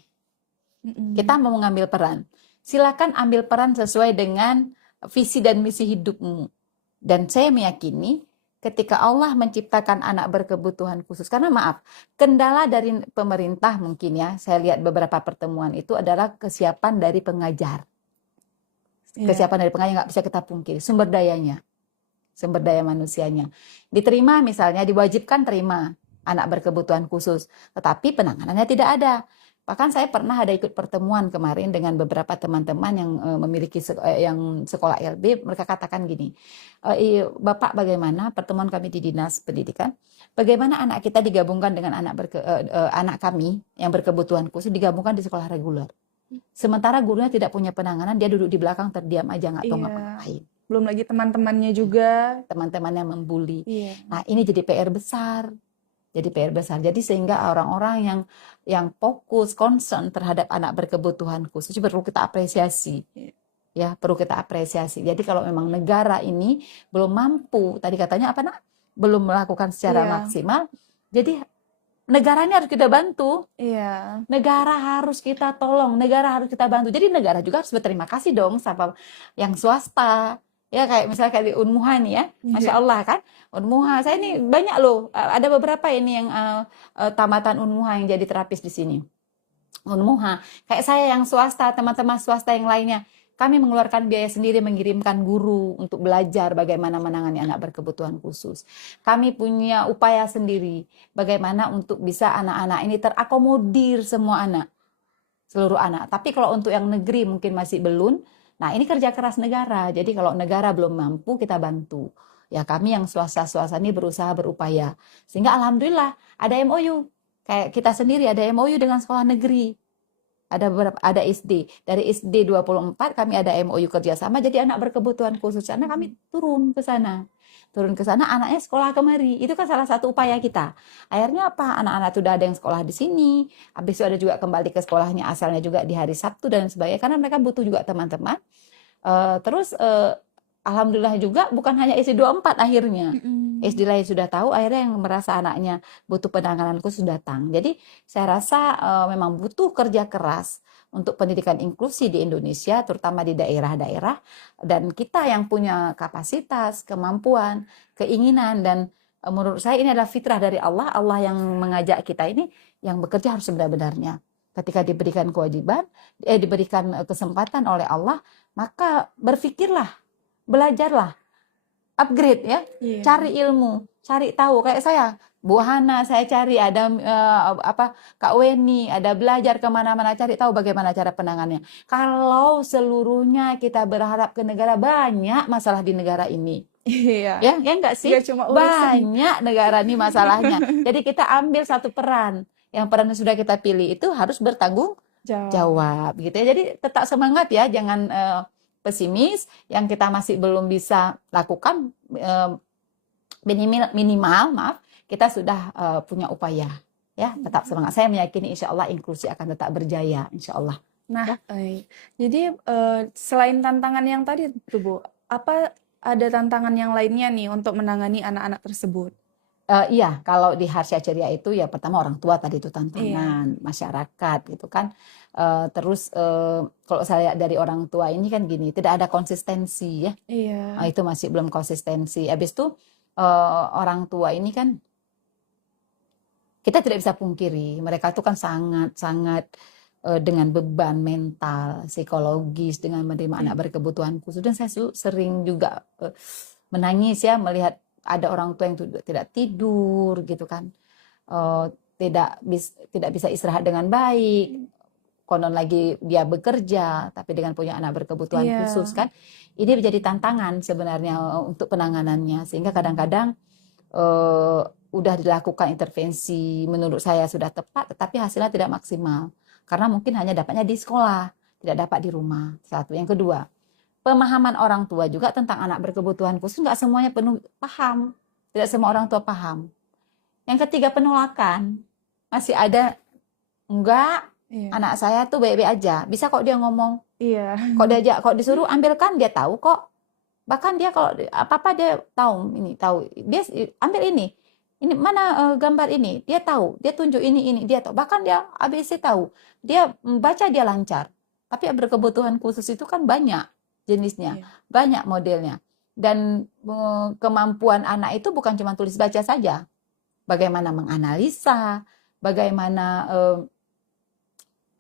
Kita mau mengambil peran. Silakan ambil peran sesuai dengan visi dan misi hidupmu. Dan saya meyakini ketika Allah menciptakan anak berkebutuhan khusus, karena maaf, kendala dari pemerintah mungkin ya, saya lihat beberapa pertemuan itu adalah kesiapan dari pengajar. Kesiapan dari pengajar nggak bisa kita pungkiri, sumber dayanya. Sumber daya manusianya. Diterima misalnya, diwajibkan terima anak berkebutuhan khusus, tetapi penanganannya tidak ada. Bahkan saya pernah ada ikut pertemuan kemarin dengan beberapa teman-teman yang memiliki yang sekolah LB, mereka katakan gini, Bapak bagaimana pertemuan kami di Dinas Pendidikan, bagaimana anak kita digabungkan dengan anak kami yang berkebutuhan khusus digabungkan di sekolah reguler. Sementara gurunya tidak punya penanganan, dia duduk di belakang terdiam aja nggak tahu ngapa-ngapain. Belum lagi teman-temannya juga. Teman-temannya membuli. Nah ini jadi PR besar. Jadi PR besar. Jadi sehingga orang-orang yang fokus, concern terhadap anak berkebutuhan khusus perlu kita apresiasi. Ya, perlu kita apresiasi. Jadi kalau memang negara ini belum mampu, tadi katanya apa nak? Belum melakukan secara Iya, maksimal. Jadi negara ini harus kita bantu. iya, Negara harus kita tolong, negara harus kita bantu. Jadi negara juga harus berterima kasih dong sama yang swasta. Ya kayak misalnya kayak di Unmuha nih ya, Masya iya, Allah kan. Unmuha, saya ini banyak loh, ada beberapa ini yang tamatan Unmuha yang jadi terapis di sini. Unmuha, kayak saya yang swasta, teman-teman swasta yang lainnya, kami mengeluarkan biaya sendiri mengirimkan guru untuk belajar bagaimana menangani anak berkebutuhan khusus. Kami punya upaya sendiri bagaimana untuk bisa anak-anak ini terakomodir semua anak, seluruh anak. Tapi kalau untuk yang negeri mungkin masih belum. Nah, ini kerja keras negara. Jadi kalau negara belum mampu, kita bantu. Ya, kami yang swasta-swasta ini berusaha berupaya. Sehingga alhamdulillah ada MOU. Kayak kita sendiri ada MOU dengan sekolah negeri. Ada beberapa, ada SD. Dari SD 24 kami ada MOU kerjasama. Jadi anak berkebutuhan khusus. Karena kami turun ke sana. Turun ke sana, anaknya sekolah kemari. Itu kan salah satu upaya kita. Akhirnya apa? Anak-anak sudah ada yang sekolah di sini. Habis itu ada juga kembali ke sekolahnya asalnya juga di hari Sabtu dan sebagainya. Karena mereka butuh juga teman-teman. Terus alhamdulillah juga bukan hanya SD 24 akhirnya. SD lain sudah tahu, akhirnya yang merasa anaknya butuh penanganan khusus datang. Jadi saya rasa memang butuh kerja keras untuk pendidikan inklusi di Indonesia, terutama di daerah-daerah. Dan kita yang punya kapasitas, kemampuan, keinginan, dan menurut saya ini adalah fitrah dari Allah. Allah yang mengajak kita ini yang bekerja harus sebenar-benarnya. Ketika diberikan kewajiban, diberikan kesempatan oleh Allah, maka berpikirlah, belajarlah, upgrade ya, iya, cari ilmu, cari tahu. Kayak saya, Bu Hana, saya cari ada Kak Weni, ada belajar kemana-mana, cari tahu bagaimana cara penanganannya. Kalau seluruhnya kita berharap ke negara, banyak masalah di negara ini. iya. Ya enggak sih? Gak cuma urusan Banyak negara ini masalahnya. Jadi kita ambil satu peran. Yang peran yang sudah kita pilih itu harus bertanggung jawab. jawab gitu ya. Jadi tetap semangat ya, jangan pesimis. Yang kita masih belum bisa lakukan minimal, maaf, kita sudah punya upaya ya. Tetap semangat. Saya meyakini insya Allah inklusi akan tetap berjaya insya Allah. Nah, Ya. jadi selain tantangan yang tadi tuh Bu, apa ada tantangan yang lainnya nih untuk menangani anak-anak tersebut? Iya, kalau di Harsha Ceria itu ya pertama orang tua tadi itu Iya, tantangan, masyarakat gitu kan. Terus kalau saya lihat dari orang tua ini kan gini, tidak ada konsistensi ya. iya, Itu masih belum konsistensi. Habis itu orang tua ini kan kita tidak bisa pungkiri, mereka itu kan sangat-sangat dengan beban mental, psikologis dengan menerima iya, anak berkebutuhan khusus. Dan saya sering juga menangis ya melihat ada orang tua yang tidak tidur gitu kan, tidak bisa istirahat dengan baik, konon lagi dia bekerja tapi dengan punya anak berkebutuhan iya, khusus kan, ini menjadi tantangan sebenarnya untuk penanganannya. Sehingga kadang-kadang udah dilakukan intervensi menurut saya sudah tepat, tetapi hasilnya tidak maksimal karena mungkin hanya dapatnya di sekolah, tidak dapat di rumah. Satu, yang kedua, pemahaman orang tua juga tentang anak berkebutuhan khusus nggak semuanya penuh paham. Tidak semua orang tua paham. Yang ketiga, penolakan. Masih ada, enggak, iya, anak saya tuh baik-baik aja. Bisa kok dia ngomong. iya, Kok disuruh ambilkan dia tahu kok. Bahkan dia kalau apa-apa dia tahu ini, tahu. Dia ambil ini. Ini mana gambar ini? Dia tahu. Dia tunjuk ini, dia tahu. Bahkan dia ABC tahu. Dia baca dia lancar. Tapi berkebutuhan khusus itu kan banyak jenisnya, iya, banyak modelnya. Dan kemampuan anak itu bukan cuma tulis baca saja. Bagaimana menganalisa, bagaimana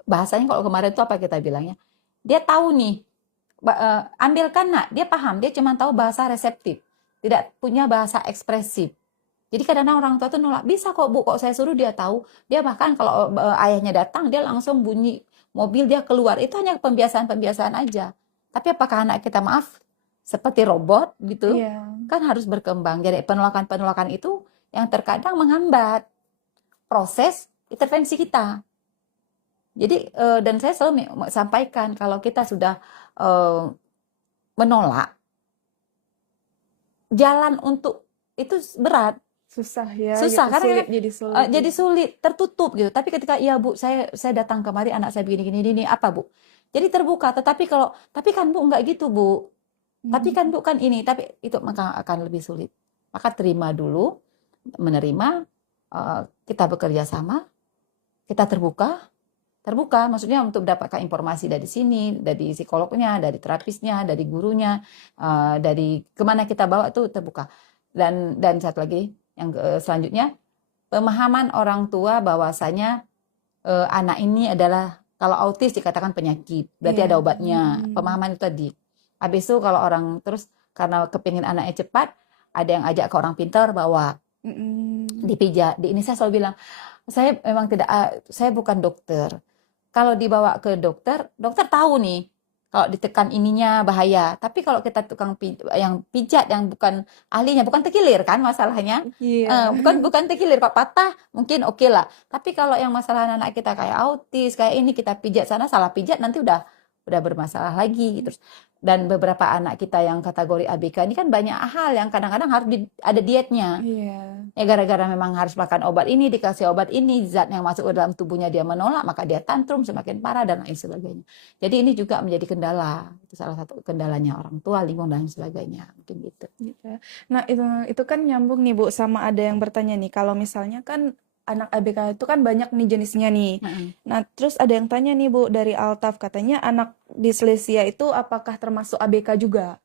bahasanya kalau kemarin itu apa kita bilangnya? Dia tahu nih, ambilkan nak, dia paham, dia cuma tahu bahasa reseptif, tidak punya bahasa ekspresif. Jadi kadang-kadang orang tua tuh nolak, bisa kok Bu, kok saya suruh dia tahu. Dia bahkan kalau ayahnya datang, dia langsung bunyi mobil dia keluar. Itu hanya pembiasaan-pembiasaan aja. Tapi apakah anak kita, maaf, seperti robot gitu, iya, kan harus berkembang. Jadi penolakan-penolakan itu yang terkadang menghambat proses intervensi kita. Jadi dan saya selalu sampaikan kalau kita sudah menolak, jalan untuk itu berat. susah ya Susah gitu, karena sulit jadi sulit jadi ya. sulit, tertutup gitu. Tapi ketika iya Bu, saya datang kemari anak saya begini gini ini apa Bu? Jadi terbuka. Tetapi kalau tapi kan Bu enggak gitu Bu. Tapi kan Hmm. Bu kan ini, tapi itu maka akan lebih sulit. Maka terima dulu, menerima, kita bekerja sama, kita terbuka, terbuka maksudnya untuk mendapatkan informasi dari sini, dari psikolognya, dari terapisnya, dari gurunya, dari kemana kita bawa itu terbuka. Dan satu lagi yang selanjutnya, pemahaman orang tua bahwasanya anak ini adalah kalau autis dikatakan penyakit, berarti Iya. ada obatnya. Hmm. Pemahaman itu tadi. Habis itu kalau orang terus karena kepingin anaknya cepat, ada yang ajak ke orang pintar bawa Mm-mm. dipijat. Di ini saya selalu bilang, saya memang tidak, saya bukan dokter. Kalau dibawa ke dokter, dokter tahu nih kalau ditekan ininya bahaya. Tapi kalau kita tukang yang pijat yang bukan ahlinya, bukan tekilir kan masalahnya. Iya. Bukan bukan tekilir, Pak patah mungkin oke lah. Tapi kalau yang masalah anak kita kayak autis, kayak ini kita pijat sana salah pijat nanti udah bermasalah lagi. Terus dan beberapa anak kita yang kategori ABK ini kan banyak hal yang kadang-kadang harus ada dietnya. Iya. Ya gara-gara memang harus makan obat ini, dikasih obat ini, zat yang masuk ke dalam tubuhnya dia menolak, maka dia tantrum semakin parah dan lain sebagainya. Jadi ini juga menjadi kendala. Itu salah satu kendalanya orang tua, lingkungan dan sebagainya. Mungkin gitu. Gitu ya. Nah, itu kan nyambung nih, Bu, sama ada yang bertanya nih, kalau misalnya kan anak ABK itu kan banyak nih jenisnya nih. Mm-mm. Nah, terus ada yang tanya nih, Bu, dari Altaf, katanya anak dislesia itu apakah termasuk ABK juga?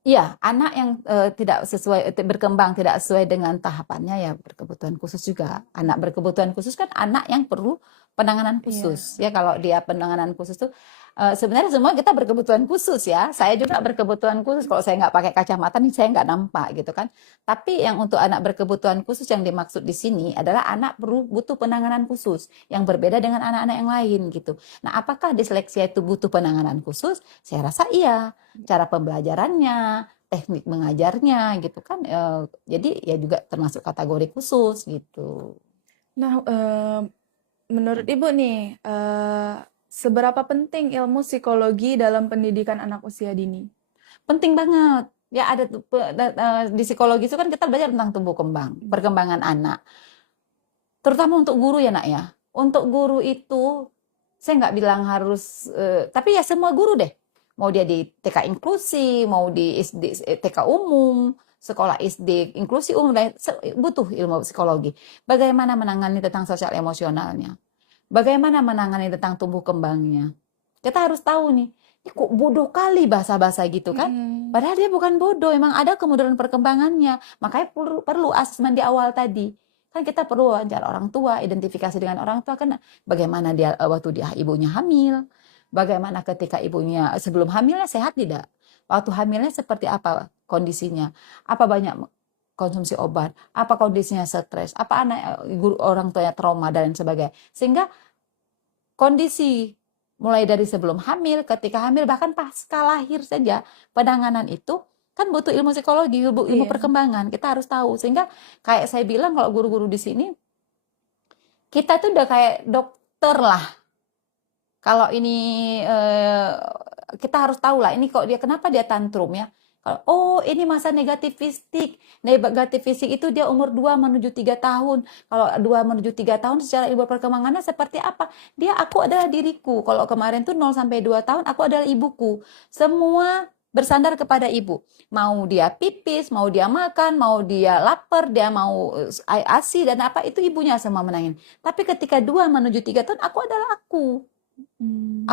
Iya, anak yang tidak sesuai berkembang tidak sesuai dengan tahapannya ya berkebutuhan khusus juga. Anak berkebutuhan khusus kan anak yang perlu penanganan Iya. khusus. Ya kalau dia penanganan khusus tuh sebenarnya semua kita berkebutuhan khusus ya. Saya juga berkebutuhan khusus. Kalau saya nggak pakai kacamata nih saya nggak nampak gitu kan. Tapi yang untuk anak berkebutuhan khusus yang dimaksud di sini adalah anak butuh penanganan khusus yang berbeda dengan anak-anak yang lain gitu. Nah, apakah disleksia itu butuh penanganan khusus? Saya rasa iya. Cara pembelajarannya, teknik mengajarnya gitu kan. Jadi ya juga termasuk kategori khusus gitu. Nah, menurut Ibu nih, seberapa penting ilmu psikologi dalam pendidikan anak usia dini? Penting banget. Ya ada di psikologi itu kan kita belajar tentang tumbuh kembang, perkembangan anak. Terutama untuk guru ya nak ya. Untuk guru itu saya nggak bilang harus, tapi ya semua guru deh. Mau dia di TK inklusi, mau di SD, TK umum, sekolah SD inklusi umum, butuh ilmu psikologi. Bagaimana menangani tentang sosial emosionalnya. Bagaimana menangani tentang tumbuh kembangnya. Kita harus tahu nih, ini kok bodoh kali bahasa-bahasa gitu kan. Mm-mm. Padahal dia bukan bodoh, emang ada kemudahan perkembangannya. Makanya perlu asesmen di awal tadi. Kan kita perlu wawancara orang tua, identifikasi dengan orang tua kan bagaimana dia waktu dia ibunya hamil, bagaimana ketika ibunya sebelum hamilnya sehat tidak, waktu hamilnya seperti apa kondisinya, apa banyak konsumsi obat, apa kondisinya stres, apa anak guru orang tuanya trauma dan lain sebagainya. Sehingga kondisi mulai dari sebelum hamil, ketika hamil, bahkan pasca lahir saja penanganan itu kan butuh ilmu psikologi, ilmu Iya. perkembangan. Kita harus tahu. Sehingga kayak saya bilang kalau guru-guru di sini, kita tuh udah kayak dokter lah. Kalau ini kita harus tahu lah, ini kok dia kenapa dia tantrum ya. Oh, ini masa negativistik. Negativistik itu dia umur 2 menuju 3 tahun. Kalau 2 menuju 3 tahun secara ilmu perkembangannya seperti apa? Dia aku adalah diriku. Kalau kemarin tuh 0 sampai 2 tahun aku adalah ibuku. Semua bersandar kepada ibu. Mau dia pipis, mau dia makan, mau dia lapar, dia mau ASI dan apa itu ibunya semua menangin. Tapi ketika 2 menuju 3 tahun aku adalah aku.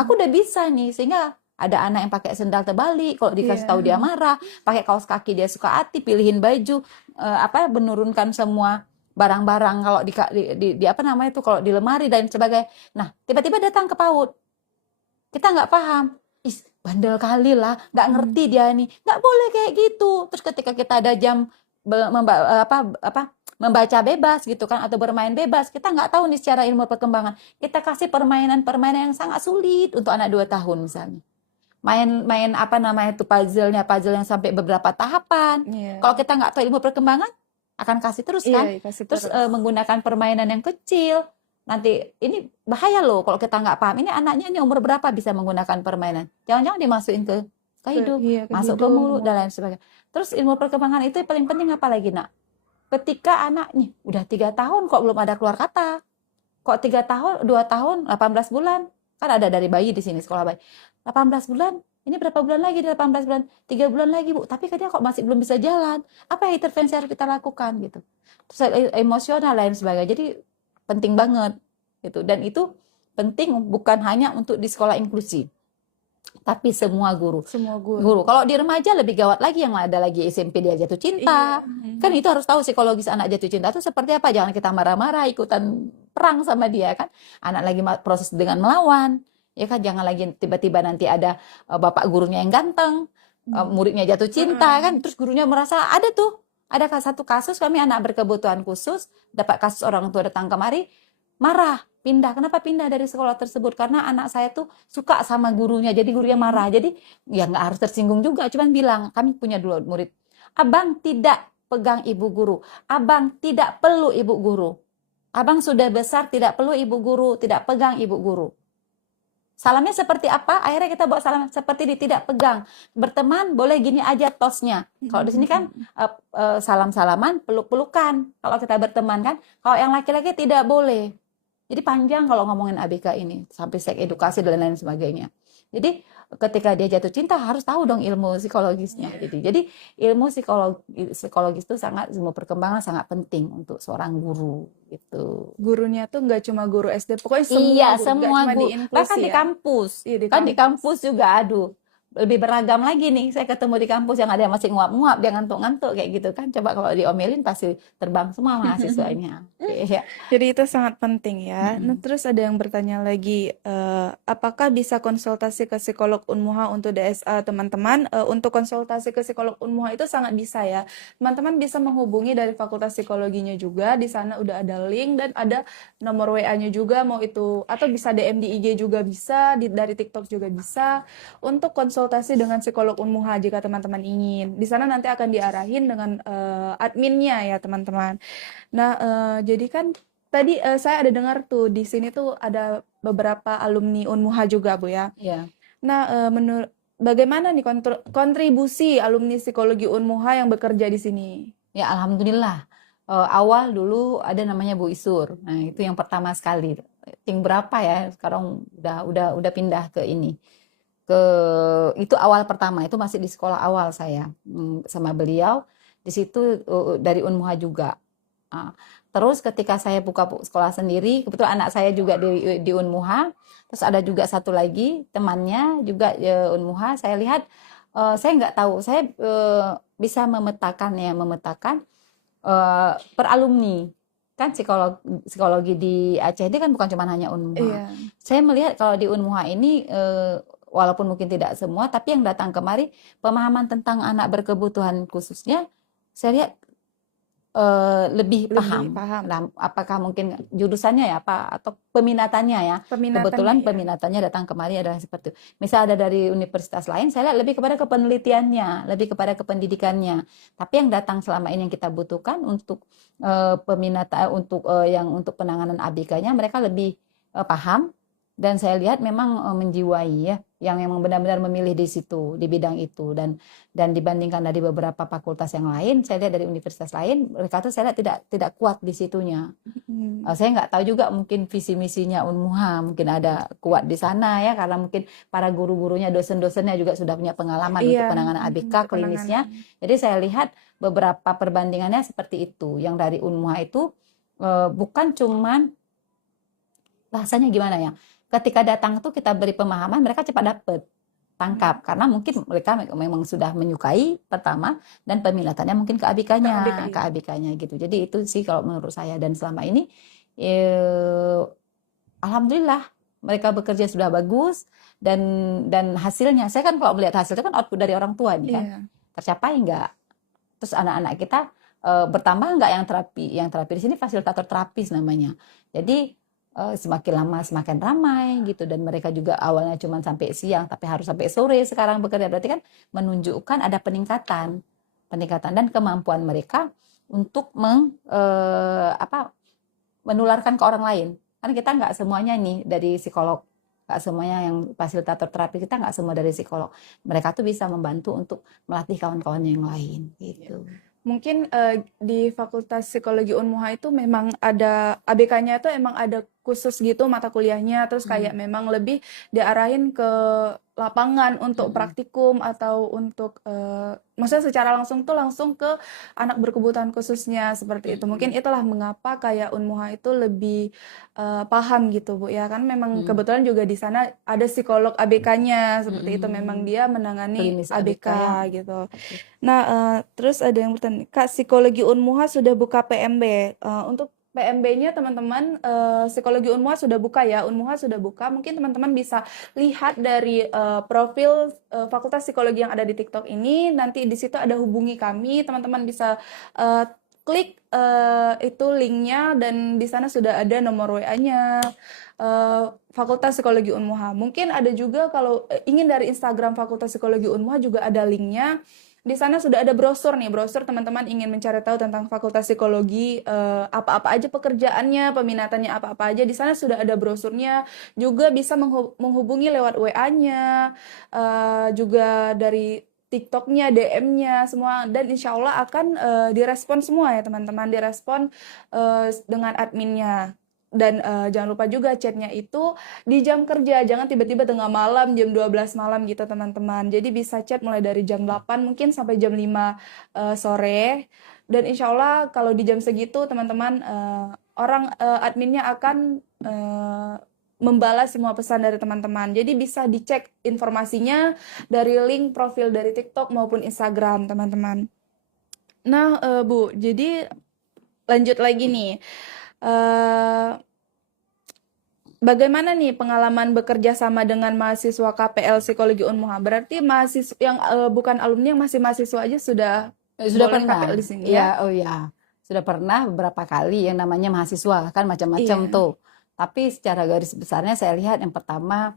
Aku Hmm. udah bisa nih, sehingga ada anak yang pakai sendal terbalik, kalau dikasih tahu dia Iya. marah, pakai kaos kaki dia suka hati, pilihin baju, menurunkan semua barang-barang kalau di apa namanya itu kalau di lemari dan sebagainya. Nah, tiba-tiba datang ke PAUD, kita nggak paham, bandel kali lah, nggak Mm. ngerti dia nih, nggak boleh kayak gitu. Terus ketika kita ada jam membaca bebas gitu kan atau bermain bebas, kita nggak tahu nih secara ilmu perkembangan. Kita kasih permainan-permainan yang sangat sulit untuk anak 2 tahun misalnya. Main-main apa namanya itu puzzle yang sampai beberapa tahapan. Iya. Kalau kita nggak tahu ilmu perkembangan, akan kasih terus Iya, kan. kasih Terus terus. menggunakan permainan yang kecil. Nanti ini bahaya loh kalau kita nggak paham. Ini anaknya ini umur berapa bisa menggunakan permainan? Jangan-jangan dimasukin ke hidup, Iya, ke masuk ke hidung, mulut dan mulut. lain sebagainya. Terus ilmu perkembangan itu yang paling penting apa lagi nak? ketika anak nih udah 3 tahun kok belum ada keluar kata, kok 3 tahun, 2 tahun, 18 bulan, kan ada dari bayi di sini sekolah bayi, 18 bulan, ini berapa bulan lagi, 18 bulan, 3 bulan lagi Bu, tapi kan dia kok masih belum bisa jalan, apa yang intervensi harus kita lakukan gitu. Terus emosional lain sebagainya, jadi penting banget gitu, dan itu penting bukan hanya untuk di sekolah inklusi, tapi semua guru. Semua guru. Kalau di remaja lebih gawat lagi, yang ada lagi SMP dia jatuh cinta. Iya. Kan itu harus tahu psikologis anak jatuh cinta itu seperti apa. Jangan kita marah-marah ikutan perang sama dia kan. Anak lagi proses dengan melawan. Ya kan, jangan lagi tiba-tiba nanti ada bapak gurunya yang ganteng, muridnya jatuh cinta kan, terus gurunya merasa ada tuh. Ada satu kasus kami anak berkebutuhan khusus, dapat kasus orang tua datang kemari, marah, pindah. Kenapa pindah dari sekolah tersebut? Karena anak saya tuh suka sama gurunya, jadi gurunya marah. Jadi ya nggak harus tersinggung juga, cuman bilang, kami punya dua murid, abang tidak pegang ibu guru, abang tidak perlu ibu guru, abang sudah besar tidak perlu ibu guru, tidak pegang ibu guru. Salamnya seperti apa? Akhirnya kita buat salam seperti tidak pegang. Berteman boleh gini aja tosnya. Kalau di sini kan salam-salaman, peluk-pelukan. Kalau kita berteman kan. Kalau yang laki-laki tidak boleh. Jadi panjang kalau ngomongin ABK ini, sampai seks edukasi dan lain sebagainya. Jadi ketika dia jatuh cinta harus tahu dong ilmu psikologisnya. Jadi ilmu psikologis itu sangat, ilmu perkembangan sangat penting untuk seorang guru gitu. Gurunya tuh nggak cuma guru SD, pokoknya semua Iya, guru, semua nggak cuma di guru. inklusi Bahkan di ya. kampus. Iya, di Kan di kampus. kampus juga, aduh, lebih beragam lagi nih. Saya ketemu di kampus yang ada yang masih nguap-nguap, dia ngantuk-ngantuk kayak gitu kan. Coba kalau diomelin pasti terbang semua mahasiswanya. Iya. Jadi itu sangat penting ya. Nah, Mm-mm. terus ada yang bertanya lagi, apakah bisa konsultasi ke psikolog Unmuha untuk DSA, teman-teman? Untuk konsultasi ke psikolog Unmuha itu sangat bisa ya. Teman-teman bisa menghubungi dari Fakultas Psikologinya juga. Di sana udah ada link dan ada nomor WA-nya juga, mau itu atau bisa DM di IG juga bisa, dari TikTok juga bisa. Untuk konsultasi dengan psikolog Unmuha jika teman-teman ingin. Di sana nanti akan diarahin dengan adminnya ya, teman-teman. Nah, jadi kan tadi saya ada dengar tuh di sini tuh ada beberapa alumni Unmuha juga, Bu ya. Iya. Nah, bagaimana nih kontribusi alumni psikologi Unmuha yang bekerja di sini? Ya, alhamdulillah. Awal dulu ada namanya Bu Isur. Nah, itu yang pertama sekali. Ting berapa ya? Sekarang udah pindah ke ini. Itu awal pertama, itu masih di sekolah awal saya sama beliau. Di situ dari Unmuha juga. Nah, terus ketika saya buka sekolah sendiri, kebetulan anak saya juga di Unmuha. Terus ada juga satu lagi temannya juga Unmuha. Saya lihat, saya nggak tahu, saya bisa memetakan per alumni. Kan psikologi di Aceh ini kan bukan cuma hanya Unmuha. Iya. Saya melihat kalau di Unmuha ini walaupun mungkin tidak semua, tapi yang datang kemari pemahaman tentang anak berkebutuhan khususnya saya lihat lebih paham. Nah, apakah mungkin jurusannya ya apa atau peminatannya ya? Kebetulan peminatannya datang kemari adalah seperti itu. Misal ada dari universitas lain, saya lihat lebih kepada kepenelitiannya, lebih kepada kependidikannya. Tapi yang datang selama ini yang kita butuhkan untuk peminatan, untuk penanganan ABK-nya, mereka lebih paham. Dan saya lihat memang menjiwai ya, yang memang benar-benar memilih di situ, di bidang itu. Dan dibandingkan dari beberapa fakultas yang lain, saya lihat dari universitas lain, mereka tuh saya lihat tidak kuat di situnya. Saya nggak tahu juga mungkin visi misinya Unmuha mungkin ada kuat di sana ya, karena mungkin para guru-gurunya, dosen-dosennya juga sudah punya pengalaman untuk penanganan ABK klinisnya. Jadi saya lihat beberapa perbandingannya seperti itu. Yang dari Unmuha itu bukan cuman bahasanya gimana ya, ketika datang tuh kita beri pemahaman, mereka cepat tangkap karena mungkin mereka memang sudah menyukai pertama, dan peminatannya mungkin ke ABK-nya gitu. Jadi itu sih kalau menurut saya. Dan selama ini alhamdulillah mereka bekerja sudah bagus, dan hasilnya, saya kan kalau melihat hasilnya kan output dari orang tua nih kan, tercapai enggak? Terus anak-anak kita bertambah enggak yang terapi di sini, fasilitator terapis namanya. Jadi semakin lama semakin ramai gitu, dan mereka juga awalnya cuma sampai siang tapi harus sampai sore sekarang bekerja. Berarti kan menunjukkan ada peningkatan dan kemampuan mereka untuk menularkan ke orang lain. Kan kita nggak semuanya nih dari psikolog, nggak semuanya yang fasilitator terapi kita nggak semua dari psikolog. Mereka tuh bisa membantu untuk melatih kawan-kawan yang lain gitu. Mungkin di Fakultas Psikologi Unmuha itu memang ada ABK-nya itu emang ada khusus gitu mata kuliahnya, terus kayak Hmm. memang lebih diarahin ke lapangan untuk Mm-mm. praktikum atau untuk maksudnya secara langsung tuh langsung ke anak berkebutuhan khususnya seperti itu. Mungkin Mm-mm. itulah mengapa kayak Unmuha itu lebih paham gitu Bu ya, kan memang Mm. kebetulan juga di sana ada psikolog ABK-nya seperti itu, memang Mm-mm. dia menangani Klinis ABK ABK ya. gitu. Oke. Nah, terus ada yang bertanya, Kak, Psikologi Unmuha sudah buka PMB. Untuk PMB-nya teman-teman, Psikologi Unmuha sudah buka ya. Unmuha sudah buka. Mungkin teman-teman bisa lihat dari profil Fakultas Psikologi yang ada di TikTok ini. Nanti di situ ada hubungi kami. Teman-teman bisa eh, klik itu linknya dan di sana sudah ada nomor WA-nya. Fakultas Psikologi Unmuha. Mungkin ada juga kalau ingin dari Instagram Fakultas Psikologi Unmuha juga ada linknya. Di sana sudah ada brosur nih, brosur teman-teman ingin mencari tahu tentang Fakultas Psikologi, apa-apa aja pekerjaannya, peminatannya apa-apa aja. Di sana sudah ada brosurnya. Juga bisa menghubungi lewat WA-nya, juga dari TikToknya, DM-nya, semua. Dan insya Allah akan direspon semua ya teman-teman, direspon dengan adminnya. Dan jangan lupa juga chatnya itu di jam kerja, jangan tiba-tiba tengah malam, jam 12 malam gitu teman-teman. Jadi bisa chat mulai dari jam 8 mungkin sampai jam 5 sore. Dan insya Allah kalau di jam segitu teman-teman, orang adminnya akan membalas semua pesan dari teman-teman. Jadi bisa dicek informasinya dari link profil dari TikTok maupun Instagram teman-teman. Nah, Bu, jadi lanjut lagi nih. Eh, Bagaimana nih pengalaman bekerja sama dengan mahasiswa KPL Psikologi Unmuha? Berarti mahasiswa yang bukan alumni, yang masih mahasiswa aja sudah Sudah boleh pernah, KPL di sini ya? ya, oh ya, sudah pernah beberapa kali yang namanya mahasiswa kan macam-macam Iya. tuh. Tapi secara garis besarnya saya lihat yang pertama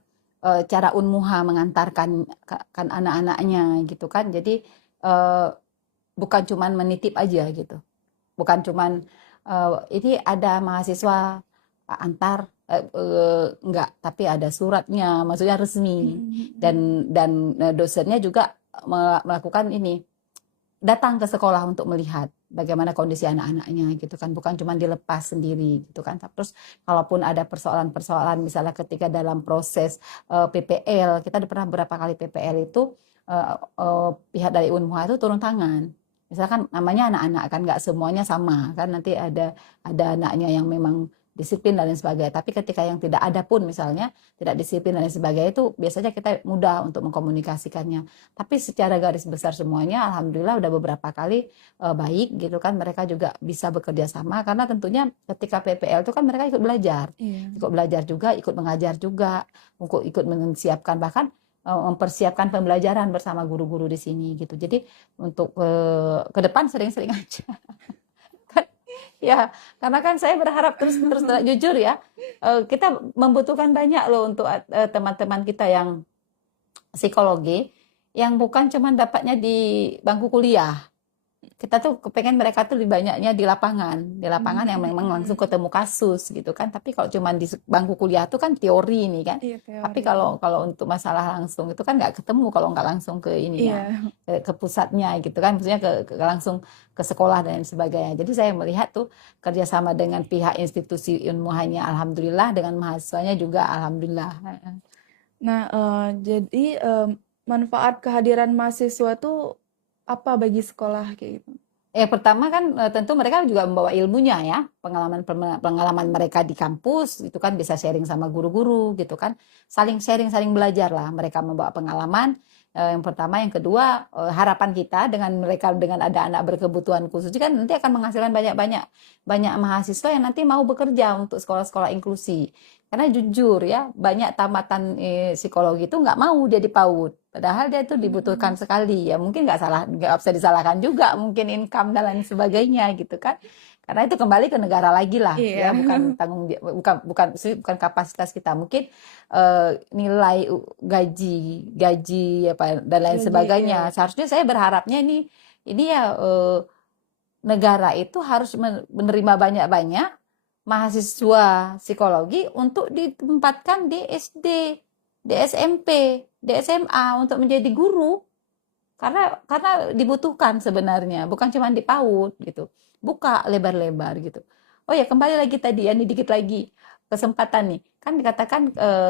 cara Unmuha mengantarkan kan anak-anaknya gitu kan. Jadi eh, bukan cuman menitip aja gitu, bukan cuman ini ada mahasiswa antar enggak, tapi ada suratnya, maksudnya resmi Mm-mm. dan dosennya juga melakukan ini datang ke sekolah untuk melihat bagaimana kondisi anak-anaknya gitu kan, bukan cuma dilepas sendiri gitu kan. Terus kalaupun ada persoalan-persoalan misalnya ketika dalam proses PPL, kita udah pernah berapa kali PPL itu pihak dari Unmuha itu turun tangan. Misalkan namanya anak-anak kan nggak semuanya sama kan, nanti ada anaknya yang memang disiplin dan lain sebagainya. Tapi ketika yang tidak ada pun misalnya tidak disiplin dan lain sebagainya itu biasanya kita mudah untuk mengkomunikasikannya. Tapi secara garis besar semuanya alhamdulillah udah beberapa kali baik gitu kan, mereka juga bisa bekerja sama karena tentunya ketika PPL itu kan mereka Iya. ikut belajar juga, ikut mengajar juga, ikut menyiapkan bahkan mempersiapkan pembelajaran bersama guru-guru di sini gitu. Jadi untuk ke depan sering-sering aja. Ya, karena kan saya berharap terus terus jujur ya, kita membutuhkan banyak loh untuk teman-teman kita yang psikologi yang bukan cuma dapatnya di bangku kuliah. Kita tuh kepengen mereka tuh lebih banyaknya di lapangan yang memang langsung Mm-mm. ketemu kasus gitu kan. Tapi kalau cuma di bangku kuliah tuh kan teori nih kan. Iya, Tapi teori. kalau kalau untuk masalah langsung itu kan nggak ketemu kalau nggak langsung ke ininya, Iya. ke pusatnya gitu kan. Maksudnya langsung ke sekolah dan sebagainya. Jadi saya melihat tuh kerjasama dengan pihak institusi ilmu hanya alhamdulillah, dengan mahasiswanya juga alhamdulillah. Nah, jadi manfaat kehadiran mahasiswa tuh apa bagi sekolah kayak gitu? Pertama kan tentu mereka juga membawa ilmunya ya, pengalaman pengalaman mereka di kampus itu kan bisa sharing sama guru-guru gitu kan, saling sharing, saling belajar lah. Mereka membawa pengalaman. Yang pertama, yang kedua harapan kita dengan mereka dengan ada anak berkebutuhan khusus kan nanti akan menghasilkan banyak mahasiswa yang nanti mau bekerja untuk sekolah-sekolah inklusi. Karena jujur ya banyak tamatan psikologi itu nggak mau dia di PAUD. Padahal dia itu dibutuhkan Mm-mm. sekali ya, mungkin nggak bisa disalahkan juga mungkin income dan lain sebagainya gitu kan, karena itu kembali ke negara lagi lah Iya. ya, bukan tanggung bukan bukan bukan kapasitas kita mungkin nilai gaji gaji apa dan lain Gaji, iya, sebagainya. iya. Seharusnya saya berharapnya ini ya negara itu harus menerima banyak-banyak mahasiswa psikologi untuk ditempatkan di SD, di SMP, di SMA untuk menjadi guru. Karena dibutuhkan sebenarnya, bukan cuma di PAUD gitu. Buka lebar-lebar gitu. Oh ya, kembali lagi tadi ya, nih dikit lagi kesempatan nih. Kan dikatakan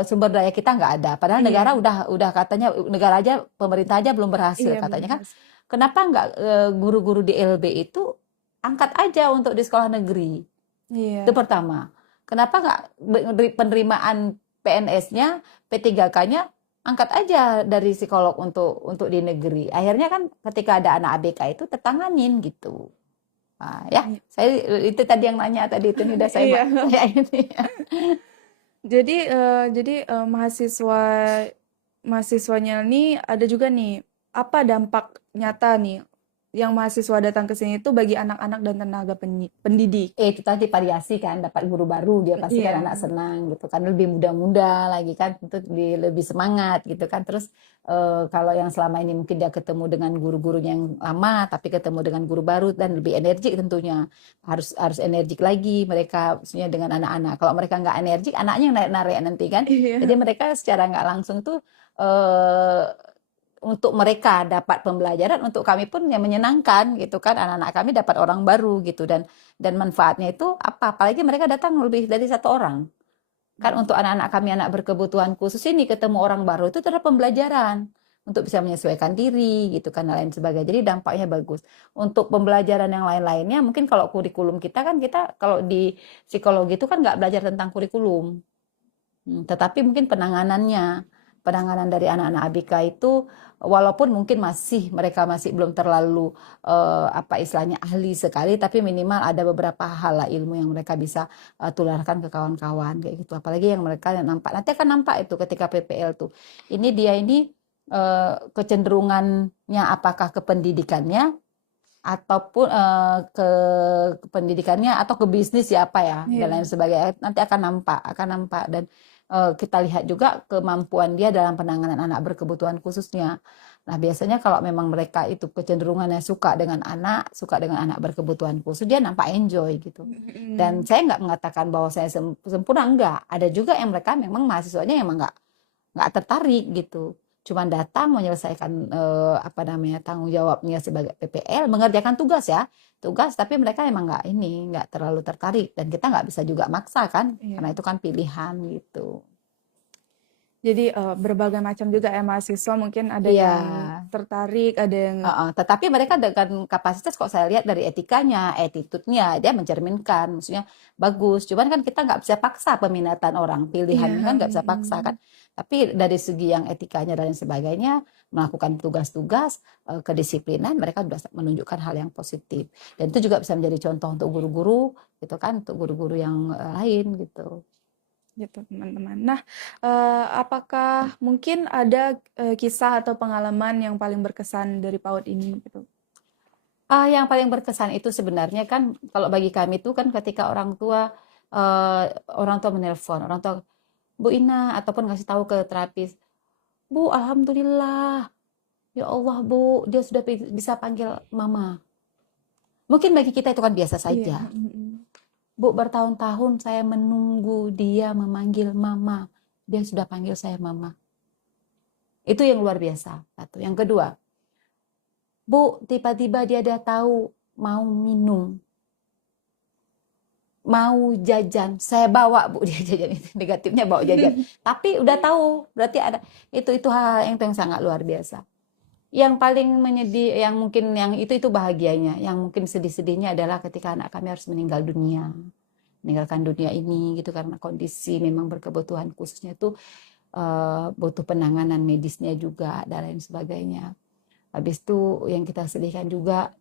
sumber daya kita nggak ada, padahal negara Iya, udah katanya, negara aja, pemerintah aja belum berhasil iya belum katanya kan. berhasil. Kenapa nggak guru-guru di LB itu angkat aja untuk di sekolah negeri? Itu Iya, pertama. Kenapa nggak penerimaan PNS-nya, P3K-nya angkat aja dari psikolog untuk di negeri. Akhirnya kan ketika ada anak ABK itu tertanganin gitu. Nah, ya, iya. saya itu tadi yang nanya tadi itu nih udah saya Iya. saya ini. Jadi mahasiswanya nih ada juga nih, apa dampak nyata nih yang mahasiswa datang ke sini itu bagi anak-anak dan tenaga pendidik? Itu tadi variasi kan, dapat guru baru dia pasti kan Iya. anak senang gitu kan, lebih muda-muda lagi kan, tentu lebih semangat gitu kan. Terus kalau yang selama ini mungkin dia ketemu dengan guru-gurunya yang lama, tapi ketemu dengan guru baru dan lebih energik tentunya, harus harus energik lagi mereka, maksudnya dengan anak-anak. Kalau mereka nggak energik, anaknya yang narik-narik nanti kan. Jadi Iya. mereka secara nggak langsung tuh eh, untuk mereka dapat pembelajaran, untuk kami pun yang menyenangkan gitu kan, anak-anak kami dapat orang baru gitu, dan manfaatnya itu apa, apalagi mereka datang lebih dari satu orang kan. Untuk anak-anak kami, anak berkebutuhan khusus ini, ketemu orang baru itu terhadap pembelajaran untuk bisa menyesuaikan diri gitu kan, dan lain sebagainya. Jadi dampaknya bagus. Untuk pembelajaran yang lain-lainnya, mungkin kalau kurikulum kita kan, kita kalau di psikologi itu kan nggak belajar tentang kurikulum. Tetapi mungkin penanganan dari anak-anak ABK itu, walaupun mungkin mereka masih belum terlalu apa istilahnya ahli sekali, tapi minimal ada beberapa hal lah, ilmu yang mereka bisa tularkan ke kawan-kawan kayak gitu. Apalagi yang mereka nampak, nanti akan nampak itu ketika PPL tuh. Ini kecenderungannya apakah ke pendidikannya, ataupun ke pendidikannya, atau ke bisnis ya apa ya, dan lain Iya. sebagainya, nanti akan nampak. Dan kita lihat juga kemampuan dia dalam penanganan anak berkebutuhan khususnya. Nah, biasanya kalau memang mereka itu kecenderungannya suka dengan anak berkebutuhan khusus, dia nampak enjoy gitu. Dan Mm. saya nggak mengatakan bahwa saya sempurna, enggak. Ada juga yang mereka memang mahasiswanya emang nggak tertarik gitu, cuman datang menyelesaikan apa namanya, tanggung jawabnya sebagai PPL, mengerjakan tugas, tapi mereka emang nggak terlalu tertarik, dan kita nggak bisa juga maksa kan, Iya. karena itu kan pilihan gitu. Jadi berbagai macam juga ya mahasiswa, mungkin ada Iya. yang tertarik, ada yang Tetapi mereka dengan kapasitas, kok saya lihat dari etikanya, attitude-nya, dia mencerminkan, maksudnya bagus. Cuman kan kita nggak bisa paksa peminatan orang, iya. pilihannya kan nggak bisa paksa kan. Tapi dari segi yang etikanya dan lain sebagainya, melakukan tugas-tugas, kedisiplinan, mereka sudah menunjukkan hal yang positif. Dan itu juga bisa menjadi contoh untuk guru-guru, gitu kan, untuk guru-guru yang lain gitu. Gitu teman-teman. Nah, apakah mungkin ada kisah atau pengalaman yang paling berkesan dari PAUD ini gitu? Yang paling berkesan itu sebenarnya kan, kalau bagi kami itu kan, ketika orang tua menelpon, orang tua, Bu Ina, ataupun ngasih tahu ke terapis, Bu, alhamdulillah, ya Allah Bu, dia sudah bisa panggil mama. Mungkin bagi kita itu kan biasa Iya. saja. Bu, bertahun-tahun saya menunggu dia memanggil mama, dia sudah panggil saya mama. Itu yang luar biasa. Satu. Yang kedua, Bu, tiba-tiba dia udah tahu mau minum, mau jajan, saya bawa Bu dia jajan. Itu negatifnya, bawa jajan. Tapi udah tahu, berarti ada itu hal yang sangat luar biasa. Yang paling menyedih, yang mungkin yang itu bahagianya, yang mungkin sedih-sedihnya adalah ketika anak kami harus meninggalkan dunia ini gitu, karena kondisi memang berkebutuhan khususnya itu butuh penanganan medisnya juga dan lain sebagainya. Habis itu yang kita sedihkan juga,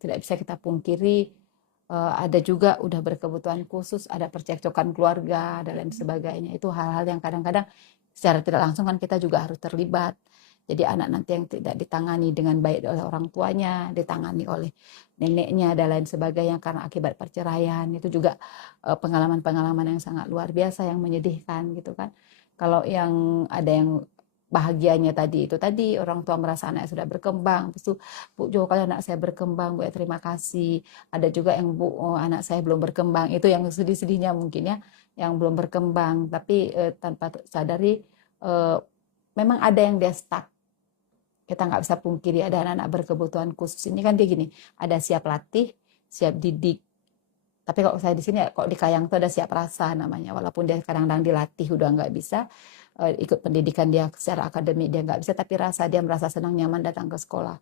tidak bisa kita pungkiri, ada juga udah berkebutuhan khusus, ada percekcokan keluarga dan lain sebagainya. Itu hal-hal yang kadang-kadang secara tidak langsung kan kita juga harus terlibat. Jadi anak nanti yang tidak ditangani dengan baik oleh orang tuanya, ditangani oleh neneknya dan lain sebagainya karena akibat perceraian, itu juga pengalaman-pengalaman yang sangat luar biasa, yang menyedihkan gitu kan. Kalau yang ada yang bahagianya tadi, itu tadi orang tua merasa anaknya sudah berkembang, terus Bu Jo, kalau anak saya berkembang Bu, ya terima kasih. Ada juga yang Bu, anak saya belum berkembang, itu yang sedih-sedihnya mungkin ya, yang belum berkembang, tapi tanpa sadari memang ada yang dia stuck Kita nggak bisa pungkiri ada anak-anak berkebutuhan khusus ini kan dia gini, ada siap latih, siap didik. Tapi kalau saya di sini, kok di Kayang tuh ada siap rasa namanya. Walaupun dia kadang-kadang dilatih udah nggak bisa, ikut pendidikan dia secara akademik dia nggak bisa, tapi rasa dia merasa senang nyaman datang ke sekolah.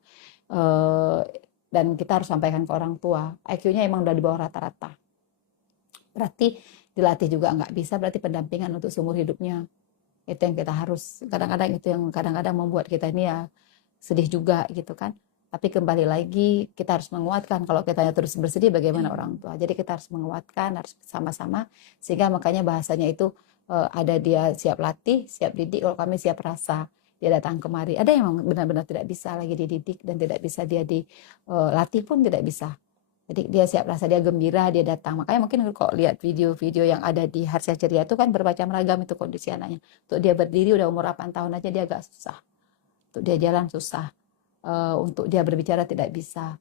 Eh, dan kita harus sampaikan ke orang tua, IQ-nya emang udah di bawah rata-rata. Berarti dilatih juga nggak bisa, berarti pendampingan untuk seumur hidupnya. Itu yang kita harus, kadang-kadang itu yang kadang-kadang membuat kita ini ya sedih juga gitu kan. Tapi kembali lagi kita harus menguatkan, kalau kita terus bersedih bagaimana orang tua. Jadi kita harus menguatkan, harus sama-sama, sehingga makanya bahasanya itu ada dia siap latih, siap didik, kalau kami siap rasa. Dia datang kemari. Ada yang benar-benar tidak bisa lagi dididik dan tidak bisa dia dilatih pun tidak bisa. Jadi dia siap rasa, dia gembira, dia datang. Makanya mungkin kok lihat video-video yang ada di Harsha Ceria itu kan bermacam ragam itu kondisi anaknya. Untuk dia berdiri udah umur 8 tahun aja dia agak susah. Untuk dia jalan susah. Untuk dia berbicara tidak bisa.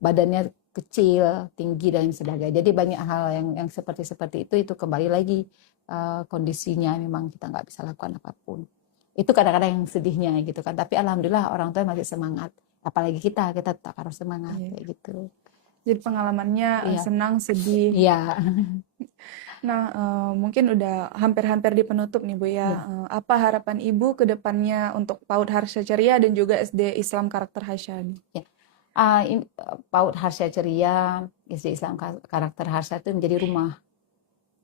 Badannya kecil, tinggi dan sebagainya. Jadi banyak hal yang seperti itu kembali lagi kondisinya memang kita nggak bisa lakukan apapun. Itu kadang-kadang yang sedihnya gitu kan. Tapi alhamdulillah orang tua masih semangat. Apalagi kita tetap harus semangat kayak gitu. Jadi pengalamannya Iya. senang, sedih. Iya. Nah, mungkin udah hampir-hampir di penutup nih Bu ya. Iya. Apa harapan Ibu ke depannya untuk PAUD Harsha Ceria dan juga SD Islam Karakter Harsha nih? Ya. PAUD Harsha Ceria, SD Islam Karakter Harsha itu menjadi rumah.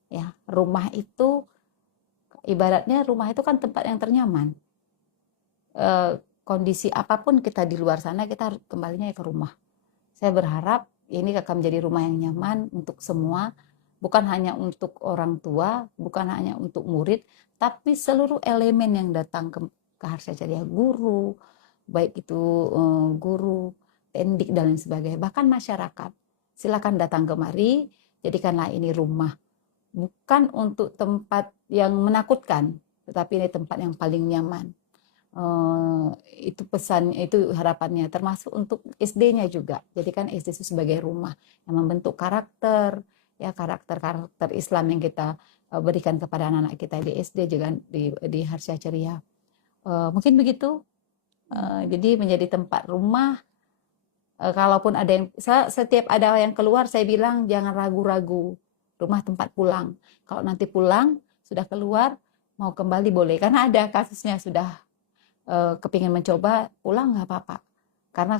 Ya, rumah itu ibaratnya rumah itu kan tempat yang ternyaman. Kondisi apapun kita di luar sana, kita harus kembalinya ke rumah. Saya berharap ini akan menjadi rumah yang nyaman untuk semua, bukan hanya untuk orang tua, bukan hanya untuk murid, tapi seluruh elemen yang datang ke Harsha Ceria, guru, baik itu guru, pendik dan lain sebagainya, bahkan masyarakat. Silakan datang kemari, jadikanlah ini rumah. Bukan untuk tempat yang menakutkan, tetapi ini tempat yang paling nyaman. Itu pesannya, itu harapannya, termasuk untuk SD-nya juga. Jadi kan SD itu sebagai rumah yang membentuk karakter, ya karakter Islam yang kita berikan kepada anak-anak kita di SD juga di Harsha Ceria. Mungkin begitu. Jadi menjadi tempat rumah. Kalaupun ada yang, setiap ada yang keluar, saya bilang jangan ragu-ragu. Rumah tempat pulang. Kalau nanti pulang sudah keluar, mau kembali boleh. Karena ada kasusnya sudah kepingin mencoba, pulang nggak apa-apa. Karena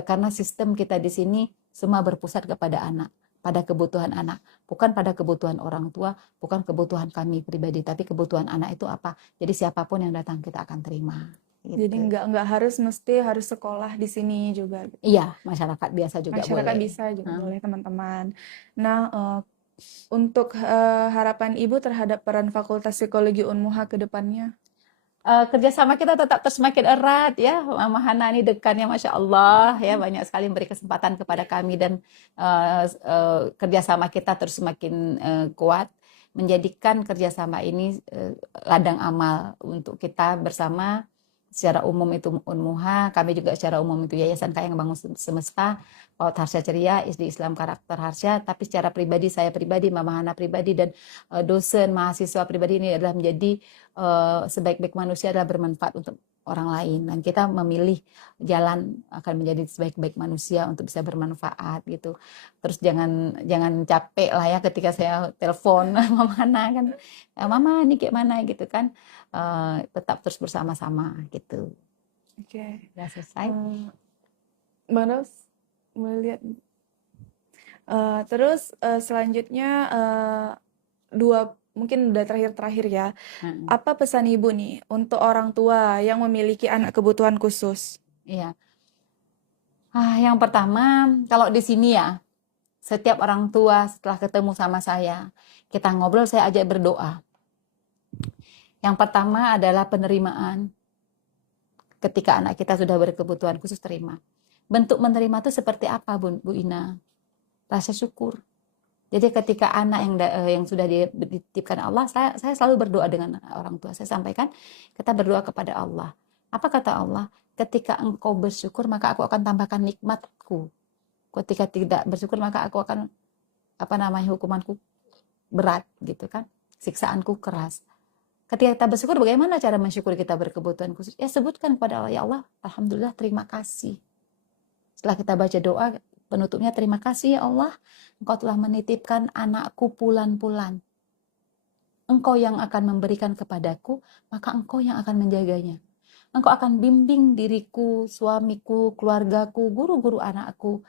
karena sistem kita di sini semua berpusat kepada anak, pada kebutuhan anak, bukan pada kebutuhan orang tua, bukan kebutuhan kami pribadi, tapi kebutuhan anak itu apa. Jadi siapapun yang datang kita akan terima. Gitu. Jadi nggak harus sekolah di sini juga. Iya, masyarakat biasa juga masyarakat boleh. bisa juga boleh teman-teman. Nah, untuk harapan Ibu terhadap peran Fakultas Psikologi Unmuha ke depannya? Kerjasama kita tetap semakin erat ya. Mama Hana ini dekannya Masya Allah ya, banyak sekali memberi kesempatan kepada kami dan kerjasama kita terus semakin kuat, menjadikan kerjasama ini ladang amal untuk kita bersama. Secara umum itu Unmuha, kami juga secara umum itu Yayasan Kayang Bangun Semesta, PAUD Harsha Ceria, SD Islam Karakter Harsha. Tapi secara pribadi, saya pribadi, Mama Hana pribadi, dan dosen, mahasiswa pribadi ini adalah menjadi sebaik-baik manusia adalah bermanfaat untuk orang lain. Dan kita memilih jalan akan menjadi sebaik-baik manusia untuk bisa bermanfaat gitu. Terus jangan capek lah ya ketika saya telepon Mama Hana kan, Mama ini kayak mana gitu kan. Tetap terus bersama-sama gitu. Oke. Udah selesai. Bang Ros, melihat. Terus selanjutnya mungkin udah terakhir ya. Apa pesan Ibu nih untuk orang tua yang memiliki anak kebutuhan khusus? Iya. Yang pertama, kalau di sini ya, setiap orang tua setelah ketemu sama saya, kita ngobrol, saya ajak berdoa. Yang pertama adalah penerimaan. Ketika anak kita sudah berkebutuhan khusus, terima. Bentuk menerima itu seperti apa, Bu Ina? Rasa syukur. Jadi ketika anak yang sudah dititipkan Allah, saya selalu berdoa dengan orang tua. Saya sampaikan, kita berdoa kepada Allah. Apa kata Allah? Ketika engkau bersyukur, maka aku akan tambahkan nikmatku. Ketika tidak bersyukur, maka aku akan hukumanku berat gitu kan, siksaanku keras. Ketika kita bersyukur, bagaimana cara mensyukuri kita berkebutuhan khusus? Ya sebutkan kepada Allah, ya Allah, alhamdulillah, terima kasih. Setelah kita baca doa, penutupnya, terima kasih ya Allah, Engkau telah menitipkan anakku pulan-pulan. Engkau yang akan memberikan kepadaku, maka Engkau yang akan menjaganya. Engkau akan bimbing diriku, suamiku, keluargaku, guru-guru anakku,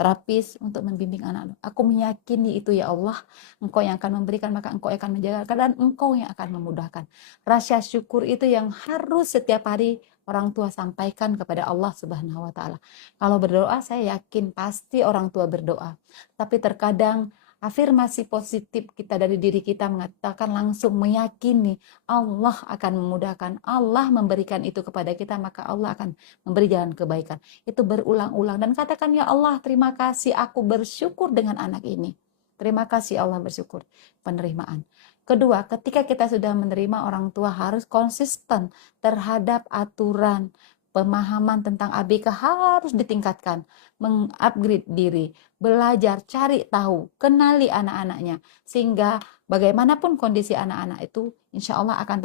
terapis untuk membimbing anak. Aku meyakini itu ya Allah, Engkau yang akan memberikan, maka Engkau yang akan menjaga, dan Engkau yang akan memudahkan. Rasa syukur itu yang harus setiap hari orang tua sampaikan kepada Allah Subhanahu wa Ta'ala. Kalau berdoa, saya yakin pasti orang tua berdoa, tapi terkadang afirmasi positif kita dari diri kita mengatakan, langsung meyakini Allah akan memudahkan, Allah memberikan itu kepada kita, maka Allah akan memberi jalan kebaikan. Itu berulang-ulang dan katakan, ya Allah, terima kasih, aku bersyukur dengan anak ini. Terima kasih Allah, bersyukur. Penerimaan. Kedua, ketika kita sudah menerima, orang tua harus konsisten terhadap aturan. Pemahaman tentang ABK harus ditingkatkan, mengupgrade diri, belajar, cari tahu, kenali anak-anaknya, sehingga bagaimanapun kondisi anak-anak itu, insya Allah akan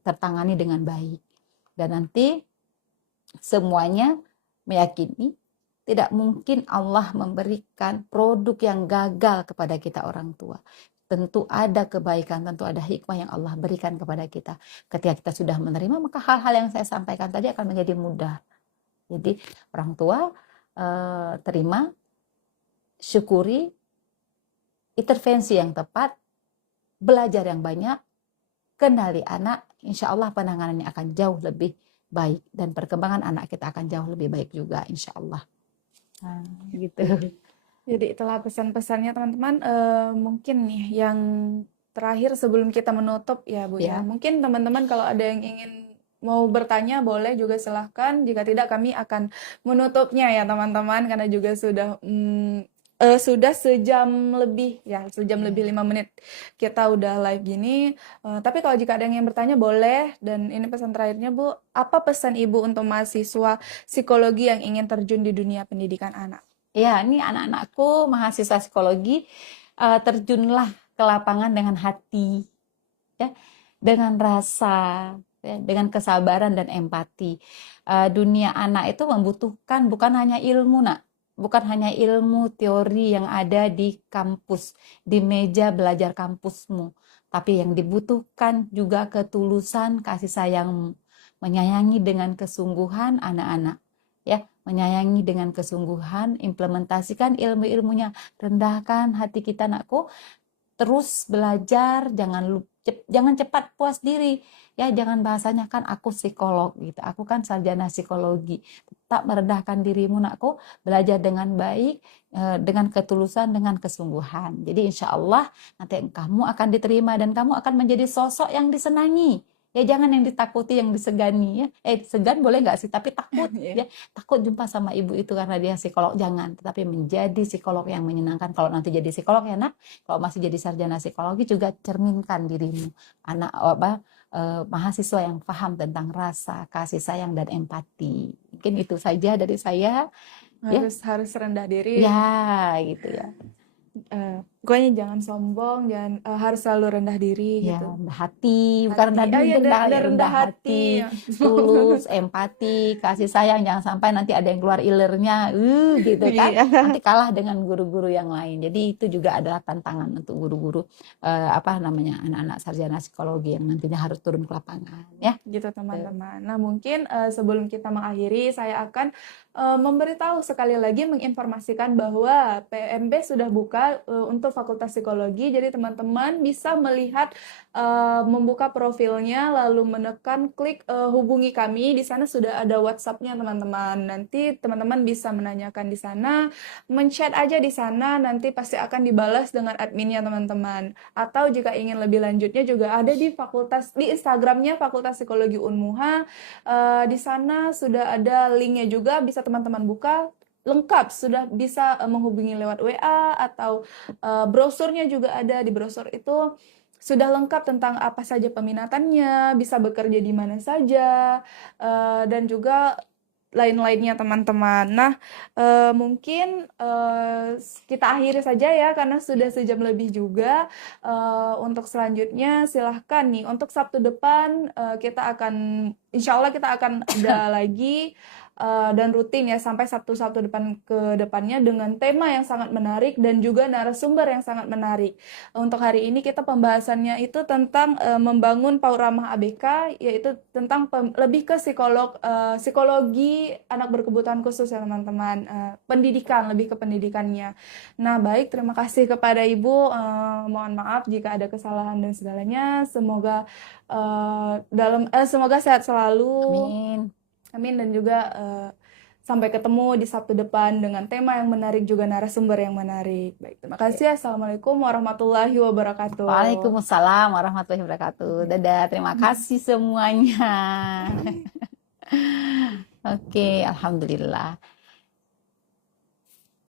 tertangani dengan baik. Dan nanti semuanya meyakini tidak mungkin Allah memberikan produk yang gagal kepada kita orang tua. Tentu ada kebaikan, tentu ada hikmah yang Allah berikan kepada kita. Ketika kita sudah menerima, maka hal-hal yang saya sampaikan tadi akan menjadi mudah. Jadi orang tua terima, syukuri, intervensi yang tepat, belajar yang banyak, kenali anak, insya Allah penanganannya akan jauh lebih baik, dan perkembangan anak kita akan jauh lebih baik juga, insya Allah. Nah, gitu. Jadi itulah pesan-pesannya teman-teman. Mungkin nih yang terakhir sebelum kita menutup ya Bu ya. Ya. Mungkin teman-teman kalau ada yang ingin mau bertanya boleh juga silahkan. Jika tidak kami akan menutupnya ya teman-teman, karena juga sudah sejam lebih ya, sejam lebih 5 menit kita udah live gini. Tapi kalau jika ada yang bertanya boleh. Dan ini pesan terakhirnya Bu, apa pesan Ibu untuk mahasiswa psikologi yang ingin terjun di dunia pendidikan anak? Ya, ini anak-anakku mahasiswa psikologi, terjunlah ke lapangan dengan hati, ya, dengan rasa, ya, dengan kesabaran dan empati. Dunia anak itu membutuhkan bukan hanya ilmu, nak, bukan hanya ilmu teori yang ada di kampus, di meja belajar kampusmu, tapi yang dibutuhkan juga ketulusan, kasih sayang, menyayangi dengan kesungguhan anak-anak. Ya, menyayangi dengan kesungguhan, implementasikan ilmu-ilmunya, rendahkan hati kita, anakku, terus belajar, jangan cepat puas diri, ya, jangan bahasanya kan aku psikolog gitu, aku kan sarjana psikologi, tetap merendahkan dirimu, anakku, belajar dengan baik, dengan ketulusan, dengan kesungguhan. Jadi insya Allah nanti kamu akan diterima dan kamu akan menjadi sosok yang disenangi. Ya, jangan yang ditakuti, yang disegani, ya. Segan boleh nggak sih? Tapi takut, ya. Takut jumpa sama ibu itu karena dia psikolog, jangan. Tetapi menjadi psikolog yang menyenangkan. Kalau nanti jadi psikolog ya, nak. Kalau masih jadi sarjana psikologi juga cerminkan dirimu. Anak mahasiswa yang paham tentang rasa, kasih sayang, dan empati. Mungkin itu saja dari saya. Harus rendah diri. Ya, gitu ya. Pokoknya jangan sombong, jangan harus selalu rendah diri ya, gitu. Rendah hati, bukan rendah diri, rendah hati, tulus, empati, kasih sayang, jangan sampai nanti ada yang keluar ilernya, gitu kan, nanti kalah dengan guru-guru yang lain. Jadi itu juga adalah tantangan untuk guru-guru anak-anak sarjana psikologi yang nantinya harus turun ke lapangan, ya. Gitu teman-teman. Nah mungkin sebelum kita mengakhiri, saya akan memberitahu sekali lagi, menginformasikan bahwa PMB sudah buka untuk Fakultas Psikologi. Jadi teman-teman bisa melihat, membuka profilnya, lalu menekan klik hubungi kami. Di sana sudah ada WhatsApp-nya teman-teman. Nanti teman-teman bisa menanyakan di sana, men-chat aja di sana, nanti pasti akan dibalas dengan adminnya teman-teman. Atau jika ingin lebih lanjutnya juga ada di Instagramnya Fakultas Psikologi Unmuha. Di sana sudah ada linknya juga, bisa teman-teman buka lengkap, sudah bisa menghubungi lewat WA atau brosurnya juga ada. Di brosur itu sudah lengkap tentang apa saja peminatannya, bisa bekerja di mana saja, dan juga lain-lainnya teman-teman. Nah, mungkin kita akhiri saja ya karena sudah sejam lebih juga. Untuk selanjutnya silahkan nih untuk Sabtu depan kita akan insya Allah kita akan ada lagi dan rutin ya sampai Sabtu-Sabtu depan ke depannya dengan tema yang sangat menarik dan juga narasumber yang sangat menarik. Untuk hari ini kita pembahasannya itu tentang membangun Paut Ramah ABK, yaitu tentang lebih ke psikologi anak berkebutuhan khusus ya teman-teman. Pendidikan, lebih ke pendidikannya. Nah, baik, terima kasih kepada Ibu. Mohon maaf jika ada kesalahan dan segalanya. Semoga sehat selalu. Amin. Amin dan juga sampai ketemu di Sabtu depan dengan tema yang menarik juga narasumber yang menarik. Baik, terima kasih. Assalamualaikum warahmatullahi wabarakatuh. Waalaikumsalam warahmatullahi wabarakatuh. Dadah, terima kasih semuanya. Oke, alhamdulillah.